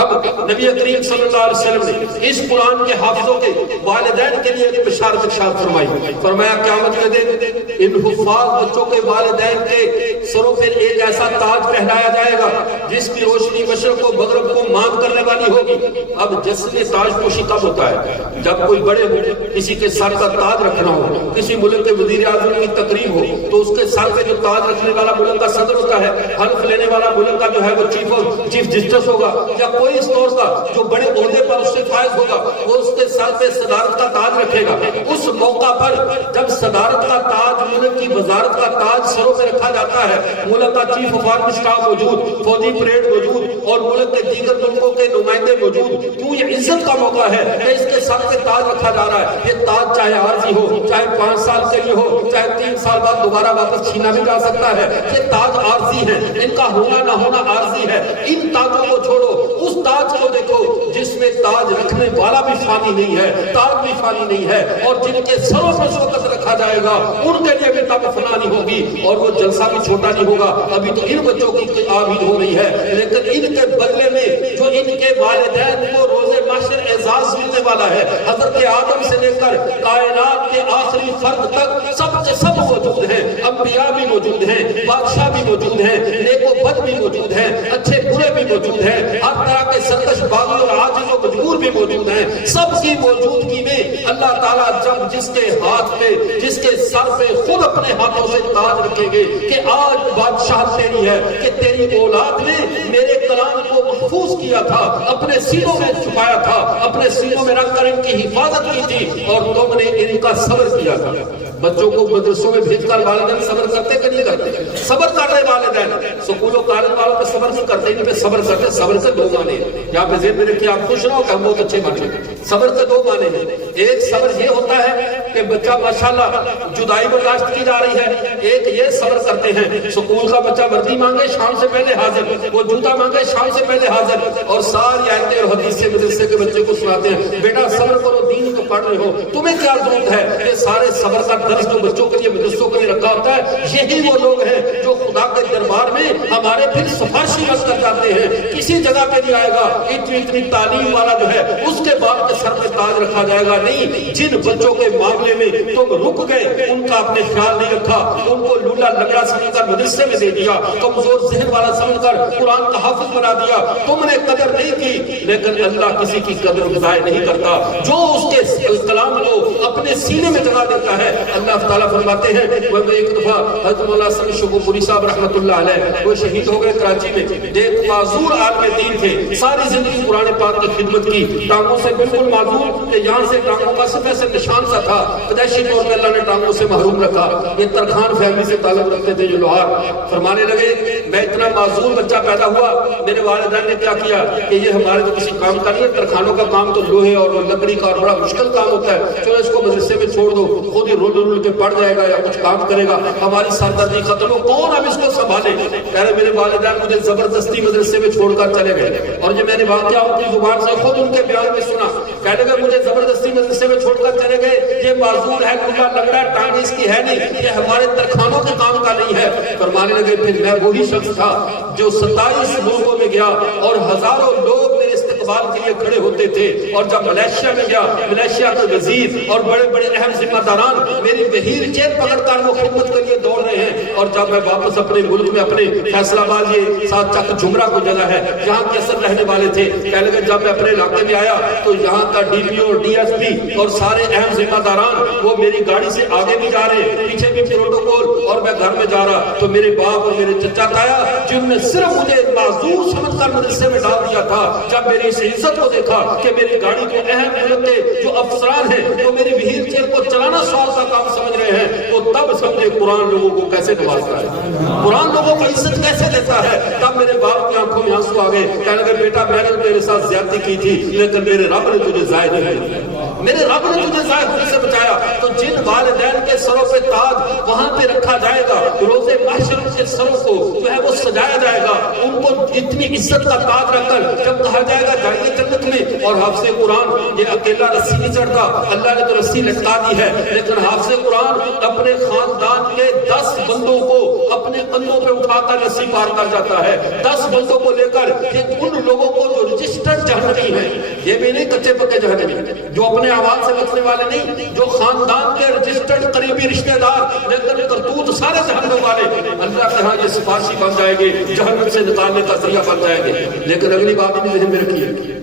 اب نبی کریم صلی اللہ علیہ وسلم نے اس قرآن کے حافظوں کے والدین کے لیے ایک بشارت ارشاد فرمائی. فرمایا قیامت کے دن ان حفاظ بچوں کے والدین کے سروں پر ایک ایسا تاج پہنایا جائے گا جس کی روشنی مشرق و مغرب کو مام کرنے والی ہوگی. اب جس نے تاج پوشی کب ہوتا ہے؟ جب کوئی بڑے کسی کے سر کا تاج رکھنا ہو، کسی ملک کے وزیر اعظم کی تقریب ہو تو اس کے سر پہ جو تاج رکھنے والا ملک کا صدر ہوتا ہے، حلف لینے والا ملک کا جو ہے وہ چیف جسٹس ہوگا، یا کوئی اس طور کا جو بڑے عہدے پر اس سے فائز ہوگا، وہ اس کے سر پہ صدارت کا تاج رکھے گا. اس موقع پر جب صدارت کا تاج، ملک کی وزارت کا تاج سروں پہ رکھا جاتا ہے، ملک کا چیف آف آرمی اسٹاف موجود، فوجی پریڈ موجود، اور ملک کے دیگر ملکوں کے نمائندے موجود، کیوں یہ عزت کا موقع ہے کہ اس کے سر پہ تاج رکھا جا رہا ہے. یہ تاج چاہے عارضی ہو، چاہے 5 سال کے لیے ہو، چاہے 3 سال بعد دوبارہ واپس چھینا بھی جا سکتا ہے. یہ تاج عارضی ہے، ان کا ہونا نہ ہونا عارضی ہے. ان تاجوں کو چھوڑو، اس تاج کو دیکھو جس میں تاج رکھنے والا بھی فانی نہیں ہے، تاج بھی فانی نہیں ہے، اور جن کے سروں پر اس وقت رکھا جائے گا ان کے لیے بھی تب فنا نہیں ہوگی، اور وہ جلسہ بھی چھوٹا نہیں ہوگا. ابھی تو ان بچوں کی آمین ہو رہی ہے، لیکن ان کے بدلے میں جو ان کے والدین کو روز محشر اعزاز ملنے والا ہے، حضرت آدم سے لے کر کائنات کے آخری فرد تک سب کے سب موجود ہیں. انبیاء بھی موجود ہیں، بادشاہ بھی موجود ہیں، نیک و بد بھی موجود ہیں، اچھے برے بھی موجود ہیں، ہر طرح کے سرکش باغی اور عاجز و مجبور بھی موجود ہیں. سب کی موجودگی میں اللہ تعالیٰ جب جس کے ہاتھ پہ، جس کے سر پہ خود اپنے ہاتھوں سے تاج رکھیں گے کہ آج بادشاہ تیری ہے، کہ تیری اولاد نے میرے کلام کو محفوظ کیا تھا، اپنے سینوں میں چھپایا تھا، اپنے سینوں میں رکھ کر ان کی حفاظت کی تھی، اور تم نے ان کا صبر کیا تھا. بچوں کو مدرسوں میں بھیج کر والدین صبر کرتے کہ نہیں کرتے؟ صبر کر رہے والدین. سکول و کالج والوں پہ صبر نہیں کرتے، ان پہ صبر کرتے. صبر سے 2 معنی ہیں، یہاں پہ ذہن میں رکھیے، آپ خوش رہو کہ ہم بہت اچھے معنی. صبر کے 2 معنی ہیں. ایک صبر یہ ہوتا ہے کہ بچہ ماشاءاللہ جدائی برداشت کی جا رہی ہے. ایک یہ صبر کرتے ہیں سکول کا بچہ وردی مانگے شام سے پہلے حاضر، وہ جوتا مانگے شام سے پہلے حاضر، اور ساری آیتیں اور حدیث سے مدرسے کے بچے کو سناتے ہیں، بیٹا صبر کرو، دین کو پڑھ رہے ہو، تمہیں کیا ضرورت ہے. یہ سارے صبر کا درس جو بچوں کے لیے مدرسوں کے لیے رکھا ہوتا ہے، یہی وہ لوگ ہیں جو خدا کے دربار میں ہمارے پھر صفا سفارشی بس کر جاتے ہیں، کسی جگہ پہ نہیں آئے گا اتنی تعلیم والا جو ہے اس کے باپ کے سر پہ تاج رکھا جائے گا، نہیں، جن بچوں کے معاملے میں تم رک گئے ان کا اپنے خیال نہیں رکھا، ان کو لولا لگڑا سمجھ کر مدرسے میں دے دیا، کمزور ذہن والا سمجھ کر قرآن کا حافظ بنا دیا، تم نے قدر نہیں کی، لیکن اللہ کسی کی قدر ضائع نہیں کرتا، جو اس کے کلام کو اپنے سینے میں جگہ دیتا ہے۔ اللہ تعالیٰ فرماتے ہیں، وہ ایک دفعہ حضرت مولانا سمی شکوپوری صاحب رحمۃ اللہ علیہ وہ شہید ہو گئے کراچی میں، ایک معذور عالم دین تھے، ساری زندگی قرآن پاک کی خدمت کی، ٹانگوں سے بالکل معذور کہ یہاں سے ٹانگوں کا صرف ایسے نشان سا تھا، پیدائشی طور پہ اللہ نے ٹانگوں سے محروم رکھا۔ یہ ترخان فیملی سے تعلق رکھتے تھے جو لوہار، فرمانے لگے میں اتنا معذور بچہ پیدا ہوا، میرے والدین نے کیا کیا کہ یہ ہمارے تو کسی کام کا نہیں ہے، ترخانوں کا کام تو لوہے اور لکڑی کا اور بڑا مشکل کام ہوتا ہے، چلو اس کو مدرسے میں چھوڑ دو، خود ہی رول کے پڑھ جائے گا یا کچھ کام کرے گا، ہماری سردردی ختم ہو، کون اب اس کو سنبھالے؟ کہہ رہے میرے والدین مجھے زبردستی مدرسے میں چھوڑ کر چلے گئے، اور یہ میں نے واقعہ اپنی زبان سے خود ان کے بیان میں سنا، کہنے لگے مجھے زبردستی مدرسے میں چھوڑ کر چلے گئے، یہ معذور ہے، لولا لگڑا، ٹانگ اس کی ہے نہیں، یہ ہمارے ترخانوں کے کام کا نہیں ہے۔ فرمانے لگے پھر میں وہی شخص تھا جو 27 ملکوں میں گیا اور ہزاروں لوگ میرے استقبال کے لیے کھڑے ہوتے تھے، اور جب ملیشیا میں گیا، ملیشیا کے وزیر اور بڑے بڑے اہم ذمہ داران میری وہیل چیئر پکڑ کر وہ خدمت کے لیے دوڑ رہے ہیں، اور جب میں واپس اپنے ملک میں اپنے فیصلہ آباد یہ ساتھ چک جمرہ کو جگہ ہے جہاں کے اثر رہنے والے تھے، کہنے لگے جب میں اپنے علاقے میں آیا تو یہاں کا ڈی پی او، ڈی ایس پی اور سارے اہم ذمہ داران وہ میری گاڑی سے آگے بھی جا رہے ہیں، پیچھے بھی پروٹوکول، اور میں گھر میں جا رہا تو میرے باپ اور میرے چچا تایا جن نے صرف مجھے معذور سمجھ کر مدرسے میں ڈال دیا تھا، جب میری اس عزت کو دیکھا کہ میری گاڑی کو اہم ملک کے جو افسران ہیں وہ میری وہیل چیئر کو چلانا سوال کا کام سمجھ رہے ہیں، وہ تب سمجھے قرآن لوگوں کو کیسے نوازتا ہے، قرآن لوگوں کو عزت کیسے دیتا ہے۔ تب میرے باپ کی آنکھوں میں آنسو آ گئے، کہنے لگے بیٹا میں نے تیرے ساتھ زیادتی کی تھی لیکن میرے رب نے تجھے ضائع نہیں کیا، میرے رب نے تجھے ضائع ہونے سے بچایا۔ تو جن والدین کے سروں پہ تاج وہاں پہ رکھا جائے گا، روزے محشر کے سروں کو جو ہے وہ سجایا جائے گا، ان کو اتنی عزت کا تاج رکھ کر جب کہا جائے گا جائیے جنت میں، اور حافظ قرآن یہ اکیلا رسی نہیں چڑھتا، اللہ نے تو رسی لٹکا دی ہے، لیکن حافظ قرآن اپنے خاندان کے 10 بندوں کو اپنے کندھوں پہ اٹھا کر رسی پار کر جاتا ہے، 10 بندوں کو لے کر، یہ ان لوگوں کو جو رجسٹرڈ جہنمی ہیں، یہ بھی نہیں کچے پکے جہنمی، جو اپنے آواز سے بچنے والے نہیں، جو خاندان کے رجسٹرڈ قریبی رشتہ دار لیکن کرتوت سارے جہنم والے، اللہ کے ہاں یہ سفارشی بن جائے گے، جہنم سے نکالنے کا ذریعہ بن جائے گے۔ لیکن اگلی بات بھی ذہن میں رکھیے،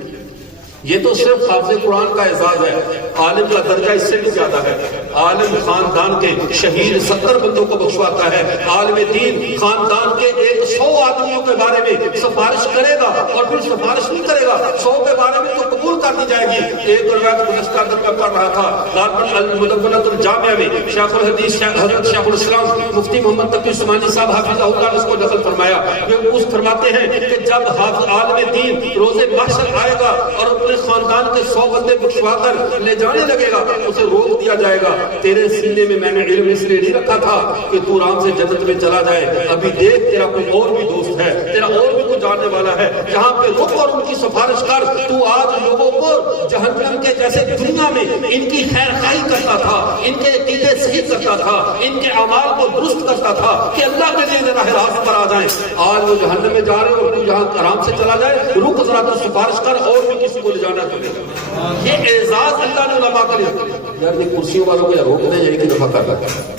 یہ تو صرف حافظ قرآن کا اعزاز ہے، عالم کا درجہ اس سے بھی زیادہ ہے، عالم خاندان کے شہید 70 بندوں کو بخشواتا ہے، عالم دین خاندان کے 100 آدمیوں کے بارے میں سفارش کرے گا، اور پھر سفارش نہیں کرے گا، 100 کے بارے میں تو قبول کر دی جائے گی۔ ایک روایت گزشتہ دن میں پڑھ رہا تھا، غالباً المدونۃ الجامعہ میں شیخ الحدیث حضرت شیخ الاسلام مفتی محمد تقی عثمانی صاحب حافظہ اللہ نے اس کو نقل فرمایا، وہ اس فرماتے ہیں کہ جب حافظ عالم دین روز محشر آئے گا اور اپنے خاندان کے 100 بندے بخشوا کر لے جانے لگے گا، اسے روک دیا جائے گا، تیرے سینے میں نے علم اس لیے نہیں رکھا تھا کہ تو آرام سے جنت میں چلا جائے، ابھی دیکھ تیرا کوئی اور بھی دوست ہے، تیرا اور بھی کوئی جاننے والا ہے، جہاں پہ رک اور ان کی سفارش کر، تو آج لوگوں کو جہنم کے جیسے دنیا میں ان کی خیر خواہی کرتا تھا، ان کے عقیدے صحیح کرتا تھا، ان کے اعمال کو درست کرتا تھا کہ اللہ کے لیے راہ راست پر آ جائیں، آج وہ جہنم میں جا رہے اور تو یہاں آرام سے چلا جائے، رک ذرا تو سفارش کر اور بھی کسی کو لے جانا تمہیں۔ یہ اعزاز اللہ نے علماء کے لیے، یار یہ کرسیوں والوں کو یا روک دیں یا ایک ہی دفعہ کر رکھا ہے،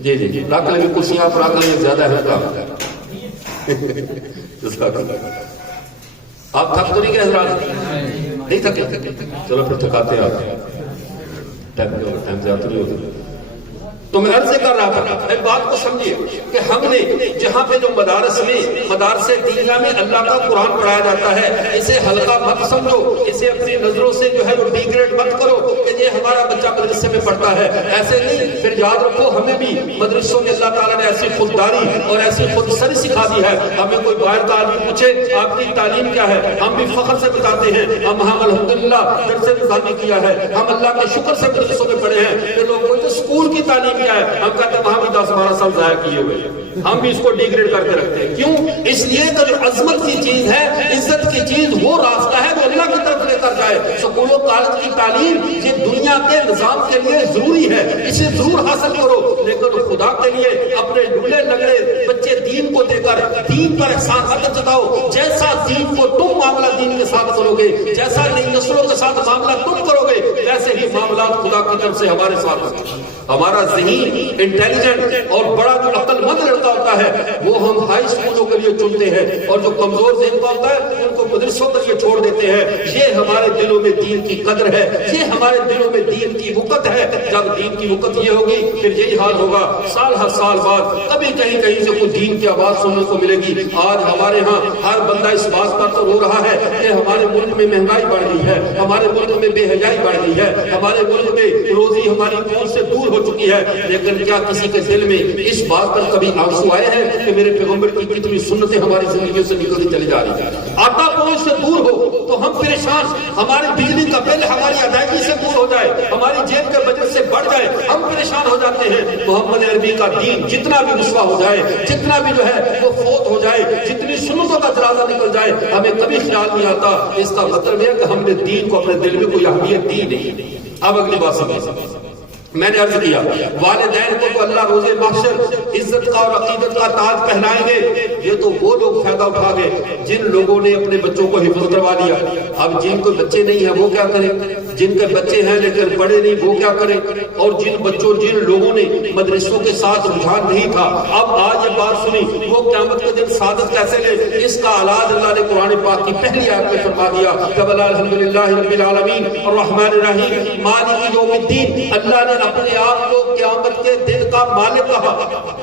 جی جی جی رکھ لیں گے کرسیاں پر، رکھ لیں گے زیادہ ہے آپ تھک تو نہیں گئے حضرات؟ نہیں تھکے؟ چلو پھر تھکاتے ہیں آپ، ٹائم زیادہ نہیں ہوتا۔ تو میں عرض کر رہا تھا، ایک بات کو سمجھیے کہ ہم نے جہاں پہ جو مدارس میں مدارس دینیا میں اللہ کا قرآن پڑھایا جاتا ہے، اسے ہلکا مت سمجھو، اسے اپنی نظروں سے جو ہے وہ ڈیگریڈ مت کرو کہ یہ ہمارا بچہ مدرسے میں پڑھتا ہے، ایسے نہیں۔ پھر یاد رکھو ہمیں بھی مدرسوں میں اللہ تعالیٰ نے ایسی خودداری اور ایسی خودسری سکھا دی ہے، ہمیں کوئی باہر کا آدمی پوچھے آپ کی تعلیم کیا ہے، ہم بھی فخر سے بتاتے ہیں ہم الحمدللہ درس نظامی کیا ہے، ہم اللہ کے شکر سے مدرسوں میں پڑھے ہیں۔ پھر لوگ کوئی تو اسکول کی تعلیم کیا ہے, ہم کہتے ہیں وہاں بھی 10-12 سال ضائع کیے ہوئے, ہم بھی اس کو ڈیگریڈ کر کے رکھتے ہیں. کیوں؟ اس لیے کہ جو عظمت کی چیز ہے, عزت کی چیز, وہ راستہ ہے جو اللہ کی طرف لے کر جائے. سکول و کالج کی تعلیم یہ دنیا کے نظام کے لیے ضروری ہے, اسے ضرور حاصل کرو, لیکن خدا کے لیے اپنے ڈھولے لگڑے بچے دین کو دے کر دین پر احسان حقیقت جتاؤ. جیسا دین کو تم معاملہ دین کے ساتھ کرو گے, جیسا نئی نسلوں کے ساتھ معاملہ تم کرو گے, ویسے ہی معاملات خدا کی طرف سے ہمارے ساتھ ہوتے ہیں. ہمارا ذہین انٹیلیجنٹ اور بڑا جو عقل مند لڑکا ہوتا ہے وہ ہم ہائی اسکولوں کے لیے چنتے ہیں, اور جو کمزور ذہن کا ہوتا ہے ان کو مدرسوں کے لیے چھوڑ دیتے ہیں. یہ ہمارے دلوں میں دین کی قدر ہے, یہ ہمارے دلوں میں دین کی وقت ہے. جب دین کی وقت یہ ہوگی پھر یہی حال ہوگا. سال ہر سال بعد کبھی کہیں سے کوئی دین کی آواز سننے کو ملے گی. آج ہمارے ہاں ہر بندہ اس بات پر تو رو رہا ہے کہ ہمارے ملک میں مہنگائی بڑھ گئی ہے, ہمارے ملک میں بے حیائی بڑھ گئی ہے, ہمارے ملک میں روزی ہماری پہنچ سے دور ہو چکی ہے. لیکن کیا کسی کے دل میں اس بات پر کبھی آنسو آئے ہیں کہ میرے پیغمبر کی کتنی سنتیں ہماری زندگیوں سے نکلتی چلی جا رہی ہیں؟ آتا پہنچ سے دور ہو تو ہم پریشان, ہماری بجلی کا بل ہماری ادائیگی سے دور ہو جائے, ہماری جیب کے بجٹ سے بڑھ جائے, ہم پریشان ہو جاتے ہیں. محمد عربی کا دین جتنا بھی رسوا ہو جائے, جتنا بھی جو ہے وہ فوت ہو جائے, جتنی سنتوں کا جنازہ نکل جائے, ہمیں کبھی خیال نہیں آتا. اس کا مطلب یہ کہ ہم نے دین کو اپنے دل میں کوئی اہمیت دی نہیں. اب اگلی بات سمجھیں. میں نے عرض کیا والدین کو اللہ روز محشر عزت کا اور عقیدت کا تاج پہنائیں گے. یہ تو وہ لوگ فائدہ اٹھا گئے جن لوگوں نے اپنے بچوں کو حفظ کروا لیا. اب جن کو بچے نہیں ہیں وہ کیا کریں, جن کے بچے ہیں لیکن پڑھے نہیں وہ کیا کریں, اور جن لوگوں نے مدرسوں کے ساتھ رجحان نہیں تھا, اب آج یہ بات سنی, وہ قیامت کے دن سعادت کیسے لے. اس کا علاج اللہ نے قرآن پاک کی پہلی آیت میں فرما دیا. جب الحمدللہ رب العالمین الرحمن الرحیم مالک یوم الدین, اللہ نے اپنے آپ کو قیامت کے دن کا مالک کہا.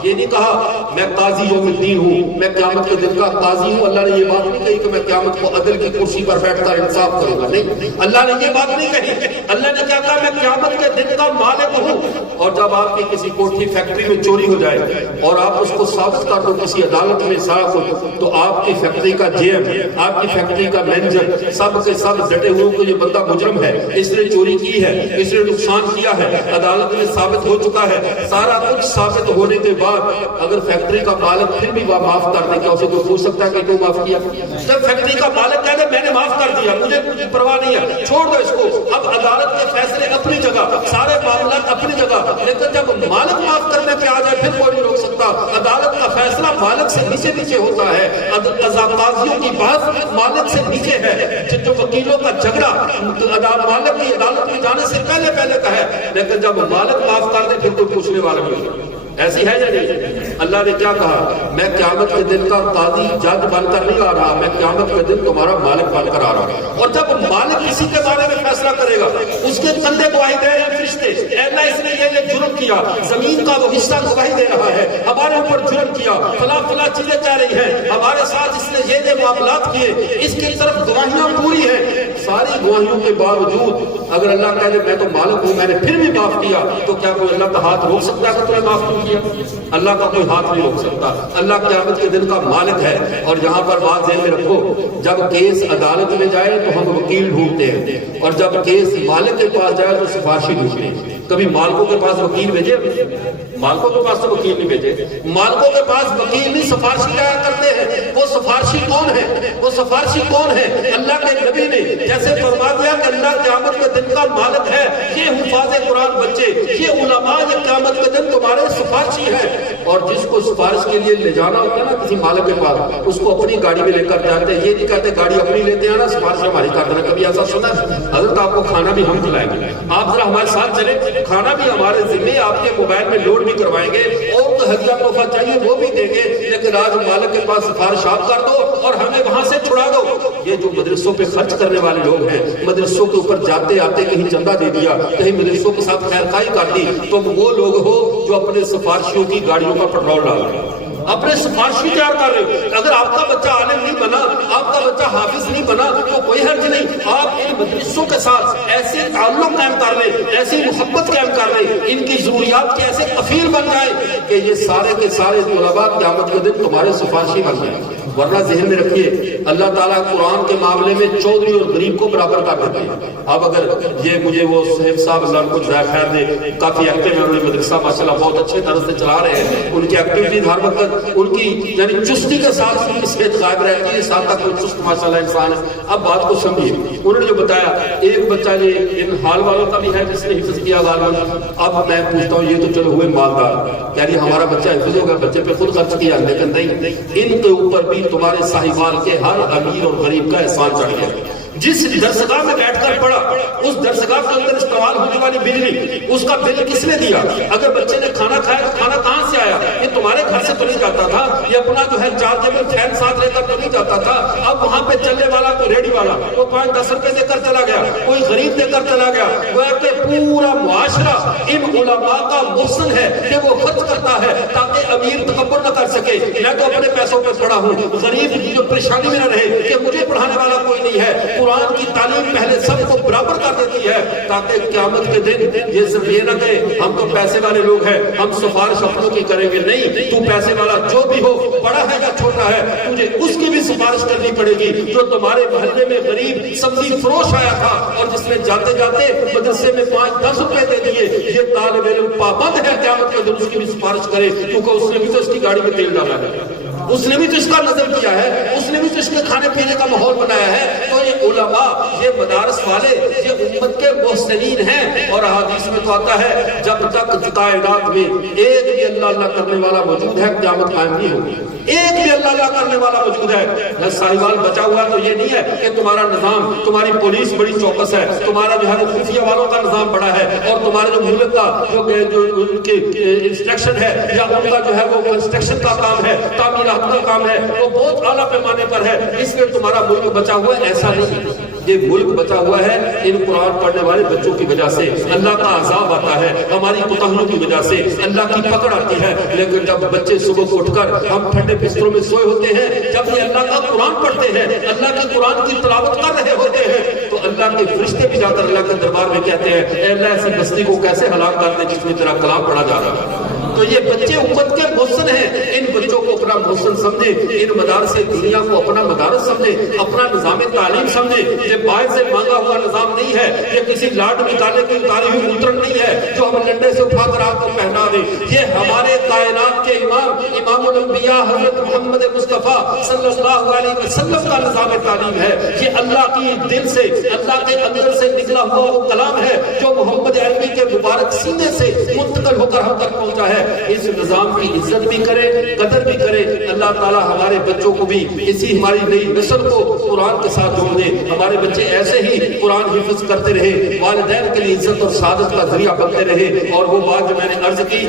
یہ نہیں کہا میں قاضی یوم الدین ہوں, میں قیامت کے دن کا قاضی ہوں. اللہ نے یہ بات نہیں کہی کہ میں قیامت کو عدل کی کرسی پر بیٹھ کر انصاف کروں گا, نہیں, اللہ نے یہ بات نہیں کہی. اللہ نے کیا کہا, میں قیامت کے دن کا مالک ہوں. اور جب آپ کی کسی کوٹھی فیکٹری میں چوری ہو جائے اور آپ اس کو ثابت کر دو کسی عدالت میں صاف ہو, تو آپ کی فیکٹری کا جی ایم, آپ کی فیکٹری کا مینیجر سب کے سب ڈٹے ہوئے کہ یہ بندہ مجرم ہے, اس نے چوری کی ہے, اس نے نقصان کیا ہے, عدالت میں ثابت ہو چکا ہے. سارا کچھ ثابت ہونے کے بعد اگر فیکٹری کا مالک پھر بھی معاف کر دے, کیا اسے کوئی پوچھ سکتا ہے کہ تو معاف کیا؟ جب فیکٹری کا مالک کہہ دے میں نے معاف کر دیا, مجھے پرواہ نہیں ہے, چھوڑ دو اس کو. اب عدالت کے فیصلے اپنی جگہ, سارے معاملات اپنی جگہ, لیکن جب مالک معاف کرنے پہ آ جائے پھر کوئی نہیں روک سکتا. عدالت کا فیصلہ مالک سے نیچے نیچے ہوتا ہے, قاضیوں کی بات مالک سے نیچے ہے. جو وکیلوں کا جھگڑا مالک کی عدالت میں جانے سے پہلے کا ہے, لیکن جب مالک معاف کر دے پھر کوئی پوچھنے والا نہیں. ایسی ہے یا نہیں؟ اللہ نے کیا کہا, میں قیامت کے دن کا قاضی جج بن کر نہیں آ رہا, میں قیامت کے دن تمہارا مالک بن کر آ رہا ہوں. اور جب مالک کسی کے بارے میں فیصلہ کرے گا, اس کے کندھے گواہی دے رہے ہیں فرشتے, اے اللہ اس نے یہ جرم کیا, زمین کا وہ حصہ گواہی دے رہا ہے, ہمارے اوپر جرم کیا, فلاں چیزیں کہہ رہی ہیں, ہمارے ساتھ اس نے یہ معاملات کیے, اس کی طرف گواہیاں پوری ہیں. ساری گواہیوں کے باوجود اگر اللہ کہے میں تو مالک ہوں, میں نے پھر بھی معاف کیا, تو کیا کوئی اللہ کا ہاتھ روک سکتا ہے کہ تمہیں معاف کیوں کیا؟ اللہ کا کوئی ہاتھ نہیں روک سکتا. اللہ قیامت کے دن کا مالک ہے. اور یہاں پر بات ذہن میں رکھو, جب کیس عدالت میں جائے تو ہم وکیل ڈھونڈتے ہیں, اور جب کیس مالک کے پاس جائے تو سفارشی ڈھونڈتے ہیں. کبھی مالکوں کے پاس وکیل بھیجے, مالکوں کے پاس تو وکیل نہیں بھیجے, مالکوں کے پاس وکیل نہیں سفارشی لایا کرتے ہیں. وہ سفارشی کون ہے, وہ سفارشی کون ہے؟ اللہ کے نبی نے جیسے فرما دیا کہ اللہ قیامت کے دن کا مالک ہے, یہ حفاظ قرآن بچے, یہ علماء یہ قیامت کے دن تمہارے سفارشی ہیں. اور جس کو سفارش کے لیے لے جانا ہوتا ہے نا کسی مالک کے پاس, اس کو اپنی گاڑی میں لے کر جاتے ہیں. یہ نہیں کہتے گاڑی اپنی لیتے ہیں نا سفارش ہماری کر دینا. کبھی ایسا سنا ہے حضرت آپ کو کھانا بھی ہم کھلائیں گے, آپ ذرا ہمارے ساتھ چلیں, کھانا بھی ہمارے ذمہ, آپ کے موبائل میں لوڈ بھی کروائیں گے, اور تو ہدیہ تحفہ چاہیے وہ بھی دیں گے, لیکن آج مالک کے پاس سفارش آپ کر دو اور ہمیں وہاں سے چھڑا دو. یہ جو مدرسوں پہ خرچ کرنے والے لوگ ہیں, مدرسوں کے اوپر جاتے آتے کہیں چندہ دے دیا, کہیں مدرسوں کے ساتھ خیر خواہی کر دی, تم وہ لوگ ہو جو اپنے سفارشیوں کی گاڑیوں کا پیٹرول ڈال رہے ہیں, اپنے سفارشی تیار کر رہے ہو. اگر آپ کا بچہ عالم نہیں بنا, آپ کا بچہ حافظ نہیں بنا, تو کوئی حرج نہیں, آپ ان مدرسوں کے ساتھ ایسے تعلق قائم کر لیں, ایسی محبت قائم کر لیں, ان کی ضروریات کے ایسے کفیل بن جائیں کہ یہ سارے کے سارے طلباء قیامت کے دن تمہارے سفارشی بن جائیں. ورنہ ذہن میں رکھیے اللہ تعالیٰ قرآن کے معاملے میں چودھری اور غریب کو برابر کر دیتے ہیں. اب اگر یہ مجھے وہ صاحب اللہ کو جزائے خیر دے کافی ایکٹیو ہیں, انہوں نے مدرسہ ماشاءاللہ بہت اچھے طرح سے چلا رہے ہیں, ان کی ایکٹیویٹیز ہر وقت ان کی یعنی چستی کے ساتھ ان کی صحت غائب رہتی ہے, ساتھ تک کوئی چست ماشاءاللہ انسان ہے. اب بات کو سمجھیے, انہوں نے جو بتایا ایک بچہ یہ ان حال والوں کا بھی ہے جس نے حفظ کیا غالباً. اب میں پوچھتا ہوں یہ تو چلو ہوئے مالدار, یعنی ہمارا بچہ حفظ ہو گیا, بچے پہ خود خرچ کیا, لیکن نہیں, ان کے اوپر بھی تمہارے صاحبال کے ہر امیر اور غریب کا احسان چڑھ گیا. جس درسگاہ میں بیٹھ کر پڑھا اس درسگاہ کے اندر استعمال ہونے والی بجلی اس کا بل کس نے دیا؟ اگر بچے نے کھانا کھایا تو کھانا کہاں سے آیا؟ یہ تمہارے گھر سے تو نہیں جاتا تھا, یہ اپنا جو ہے چارجیبل فین ساتھ لے کر تو نہیں جاتا تھا. اب وہاں پہ چلنے والا تو ریڈی والا وہ 5-10 روپے دے کر چلا گیا, کوئی غریب دے کر چلا گیا. وہ کہ پورا معاشرہ ان علماء کا محسن ہے کہ وہ خرچ کرتا ہے تاکہ امیر تکبر نہ کر سکے. میں تو اپنے پیسوں پہ پڑھا ہوں, غریب جو پریشانی میں نہ رہے کہ مجھے پڑھانے والا کوئی نہیں ہے. قرآن کی تعلیم پہلے سب کو برابر کر دیتی ہے تاکہ قیامت کے دن یہ صرف یہ نہ کہ ہم تو پیسے والے لوگ ہیں ہم سفارش اپنوں کی کریں گے. نہیں, تو پیسے والا جو بھی ہو, بڑا ہے یا چھوٹا ہے, تجھے اس کی بھی سفارش کرنی پڑے گی. جو تمہارے محلے میں غریب سبزی فروش آیا تھا اور جس نے جاتے جاتے مدرسے میں 5-10 روپے دے دیے, یہ طالب علم پابند ہے قیامت کے دن اس کی بھی سفارش کرے, کیونکہ اس نے بھی تو اس کی گاڑی میں تیل ڈالا ہے, اس نے بھی تو اس کا نظر کیا ہے, اس نے بھی تو اس کے کھانے پینے کا ماحول بنایا ہے. تو یہ علماء, یہ مدارس والے, یہ امت کے محسنین ہیں. اور حدیث میں تو آتا ہے جب تک کائنات میں ایک بھی اللہ اللہ کرنے والا موجود ہے قیامت قائم نہیں ہوگی. ایک بھی اللہ اللہ کرنے والا موجود ہے. ساحیوال بچا ہوا تو یہ نہیں ہے کہ تمہارا نظام, تمہاری پولیس بڑی چوکس ہے, تمہارا جو ہے خفیہ والوں کا نظام بڑا ہے, اور تمہارے جو ملک کا جو ان کے انسٹرکشن ہے یا ان کا جو ہے وہ کنسٹرکشن کا کام ہے, تعمیرات کا کام ہے, وہ بہت اعلیٰ پیمانے پر ہے, اس لیے تمہارا ملک بچا ہوا ہے. ایسا نہیں, یہ ملک بچا ہوا ہے ان قرآن پڑھنے والے بچوں کی وجہ سے. اللہ کا عذاب آتا ہے ہماری کوتاہیوں کی وجہ سے, اللہ کی پکڑ آتی ہے. لیکن جب بچے صبح کو اٹھ کر ہم ٹھنڈے بستروں میں سوئے ہوتے ہیں, جب یہ اللہ کا قرآن پڑھتے ہیں, اللہ کے قرآن کی تلاوت کر رہے ہوتے ہیں, تو اللہ کے فرشتے بھی جا کر اللہ کے دربار میں کہتے ہیں اے اللہ ایسی بستی کو کیسے ہلاک کر دے جس میں تیرا کلام پڑھا جا رہا ہے. تو یہ بچے امت کے محسن ہیں, ان بچوں کو اپنا محسن سمجھے, ان مدارس دنیا کو اپنا مدارس سمجھے, اپنا نظام تعلیم سمجھے. یہ باہر سے مانگا ہوا نظام نہیں ہے, یہ کسی لاڈ نکالنے کی اتاری ہوئی موترن نہیں ہے جو ہم لنڈے سے اٹھا کر آپ کو پہنا دیں. یہ ہمارے کائنات کے امام الانبیاء حضرت محمد مصطفیٰ صلی اللہ علیہ وسلم کا نظام تعلیم ہے. یہ اللہ کی دل سے, اللہ کے اندر سے نکلا ہوا وہ کلام ہے جو محمد عربی کے مبارک سینے سے منتقل ہو کر ہم تک پہنچا ہے. اس نظام کی عزت بھی کرے, قدر بھی کرے. اللہ تعالی ہمارے بچوں کو بھی, اسی ہماری نئی نسل کو قرآن کے ساتھ جوڑ دے. ہمارے بچے ایسے ہی قرآن حفظ کرتے رہے, والدین کے لیے عزت اور سعادت کا ذریعہ بنتے رہے. اور وہ بات جو میں نے عرض کی,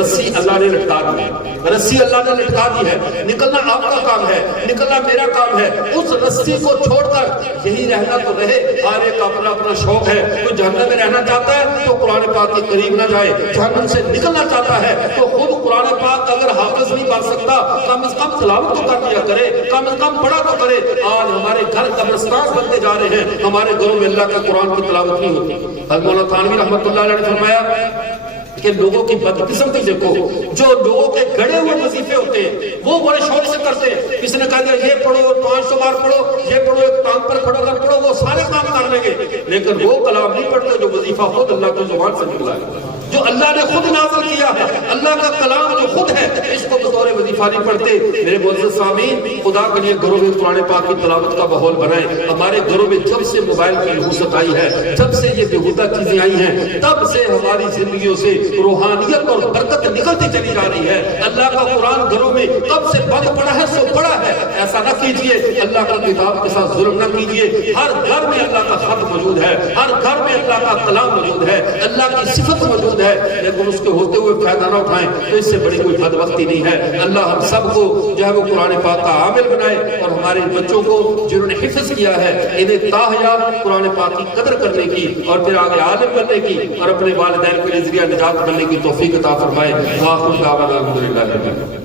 رسی اللہ نے لٹکا دی ہے, رسی اللہ نے لٹکا دی ہے. نکلنا آپ کا کام ہے, نکلنا میرا کام ہے. اس رسی کو چھوڑ کر یہی رہنا تو رہے. ہر ایک اپنا اپنا شوق ہے. کوئی جہنم میں رہنا چاہتا ہے تو قرآن پاک کے قریب نہ جائے, جہنم سے نکلنا چاہتا ہے تو خود قرآن پاک اگر حافظ نہیں بن سکتا کم از کم تلاوت تو کر دیا کرے, کم از کم پڑھا تو کرے. آج ہمارے گھر قبرستان بنتے جا رہے ہیں, ہمارے گھروں میں اللہ کے قرآن کی تلاوت نہیں ہوتی. حضرت مولانا تھانوی رحمۃ اللہ علیہ نے فرمایا کہ لوگوں کی بدقسمتی دیکھو, جو لوگوں کے گڑے ہوئے وظیفے ہوتے ہیں وہ بڑے شوق سے کرتے ہیں. کسی نے کہا دیا یہ پڑھو 500 بار پڑھو, یہ پڑھو, ایک ٹانگ پر کھڑو کر پڑھو, وہ سارے کام کر لیں گے. لیکن وہ کلام نہیں پڑھتے جو وظیفہ خود اللہ کی زبان سے نکلا ہے, جو اللہ نے خود نازل کیا ہے. اللہ کا کلام جو خود ہے اس کو بطور وظیفہ نہیں پڑھتے. میرے معزز سامعین, خدا کے لیے گھروں میں قرآن پاک کی تلاوت کا ماحول بنائیں. ہمارے گھروں میں جب سے موبائل کی نحوست آئی ہے, جب سے یہ بےہودہ چیزیں آئی ہیں, تب سے ہماری زندگیوں سے روحانیت اور برکت نکلتی چلی جا رہی ہے. اللہ کا قرآن گھروں میں کب سے بند پڑا ہے سو پڑا ہے. ایسا نہ کیجئے, اللہ کا کتاب کے ساتھ ظلم نہ کیجئے. ہر گھر میں اللہ کا خط موجود ہے, ہر گھر میں اللہ کا کلام موجود ہے, اللہ کی صفت موجود ہے, لیکن اس کے ہوتے ہوئے فائدہ نہ اٹھائیں تو اس سے بڑی کوئی بد وقتی نہیں ہے. اللہ ہم سب کو جو ہے وہ قرآن پاک کا عامل بنائے, اور ہمارے بچوں کو جنہوں نے حفظ کیا ہے انہیں تاحیات قرآن پاک کی قدر کرنے کی اور پھر آگے عالم بننے کی اور اپنے والدین کے لیے ذریعہ نجات بننے کی توفیق عطا فرمائے. آخر دعوانا الحمدللہ.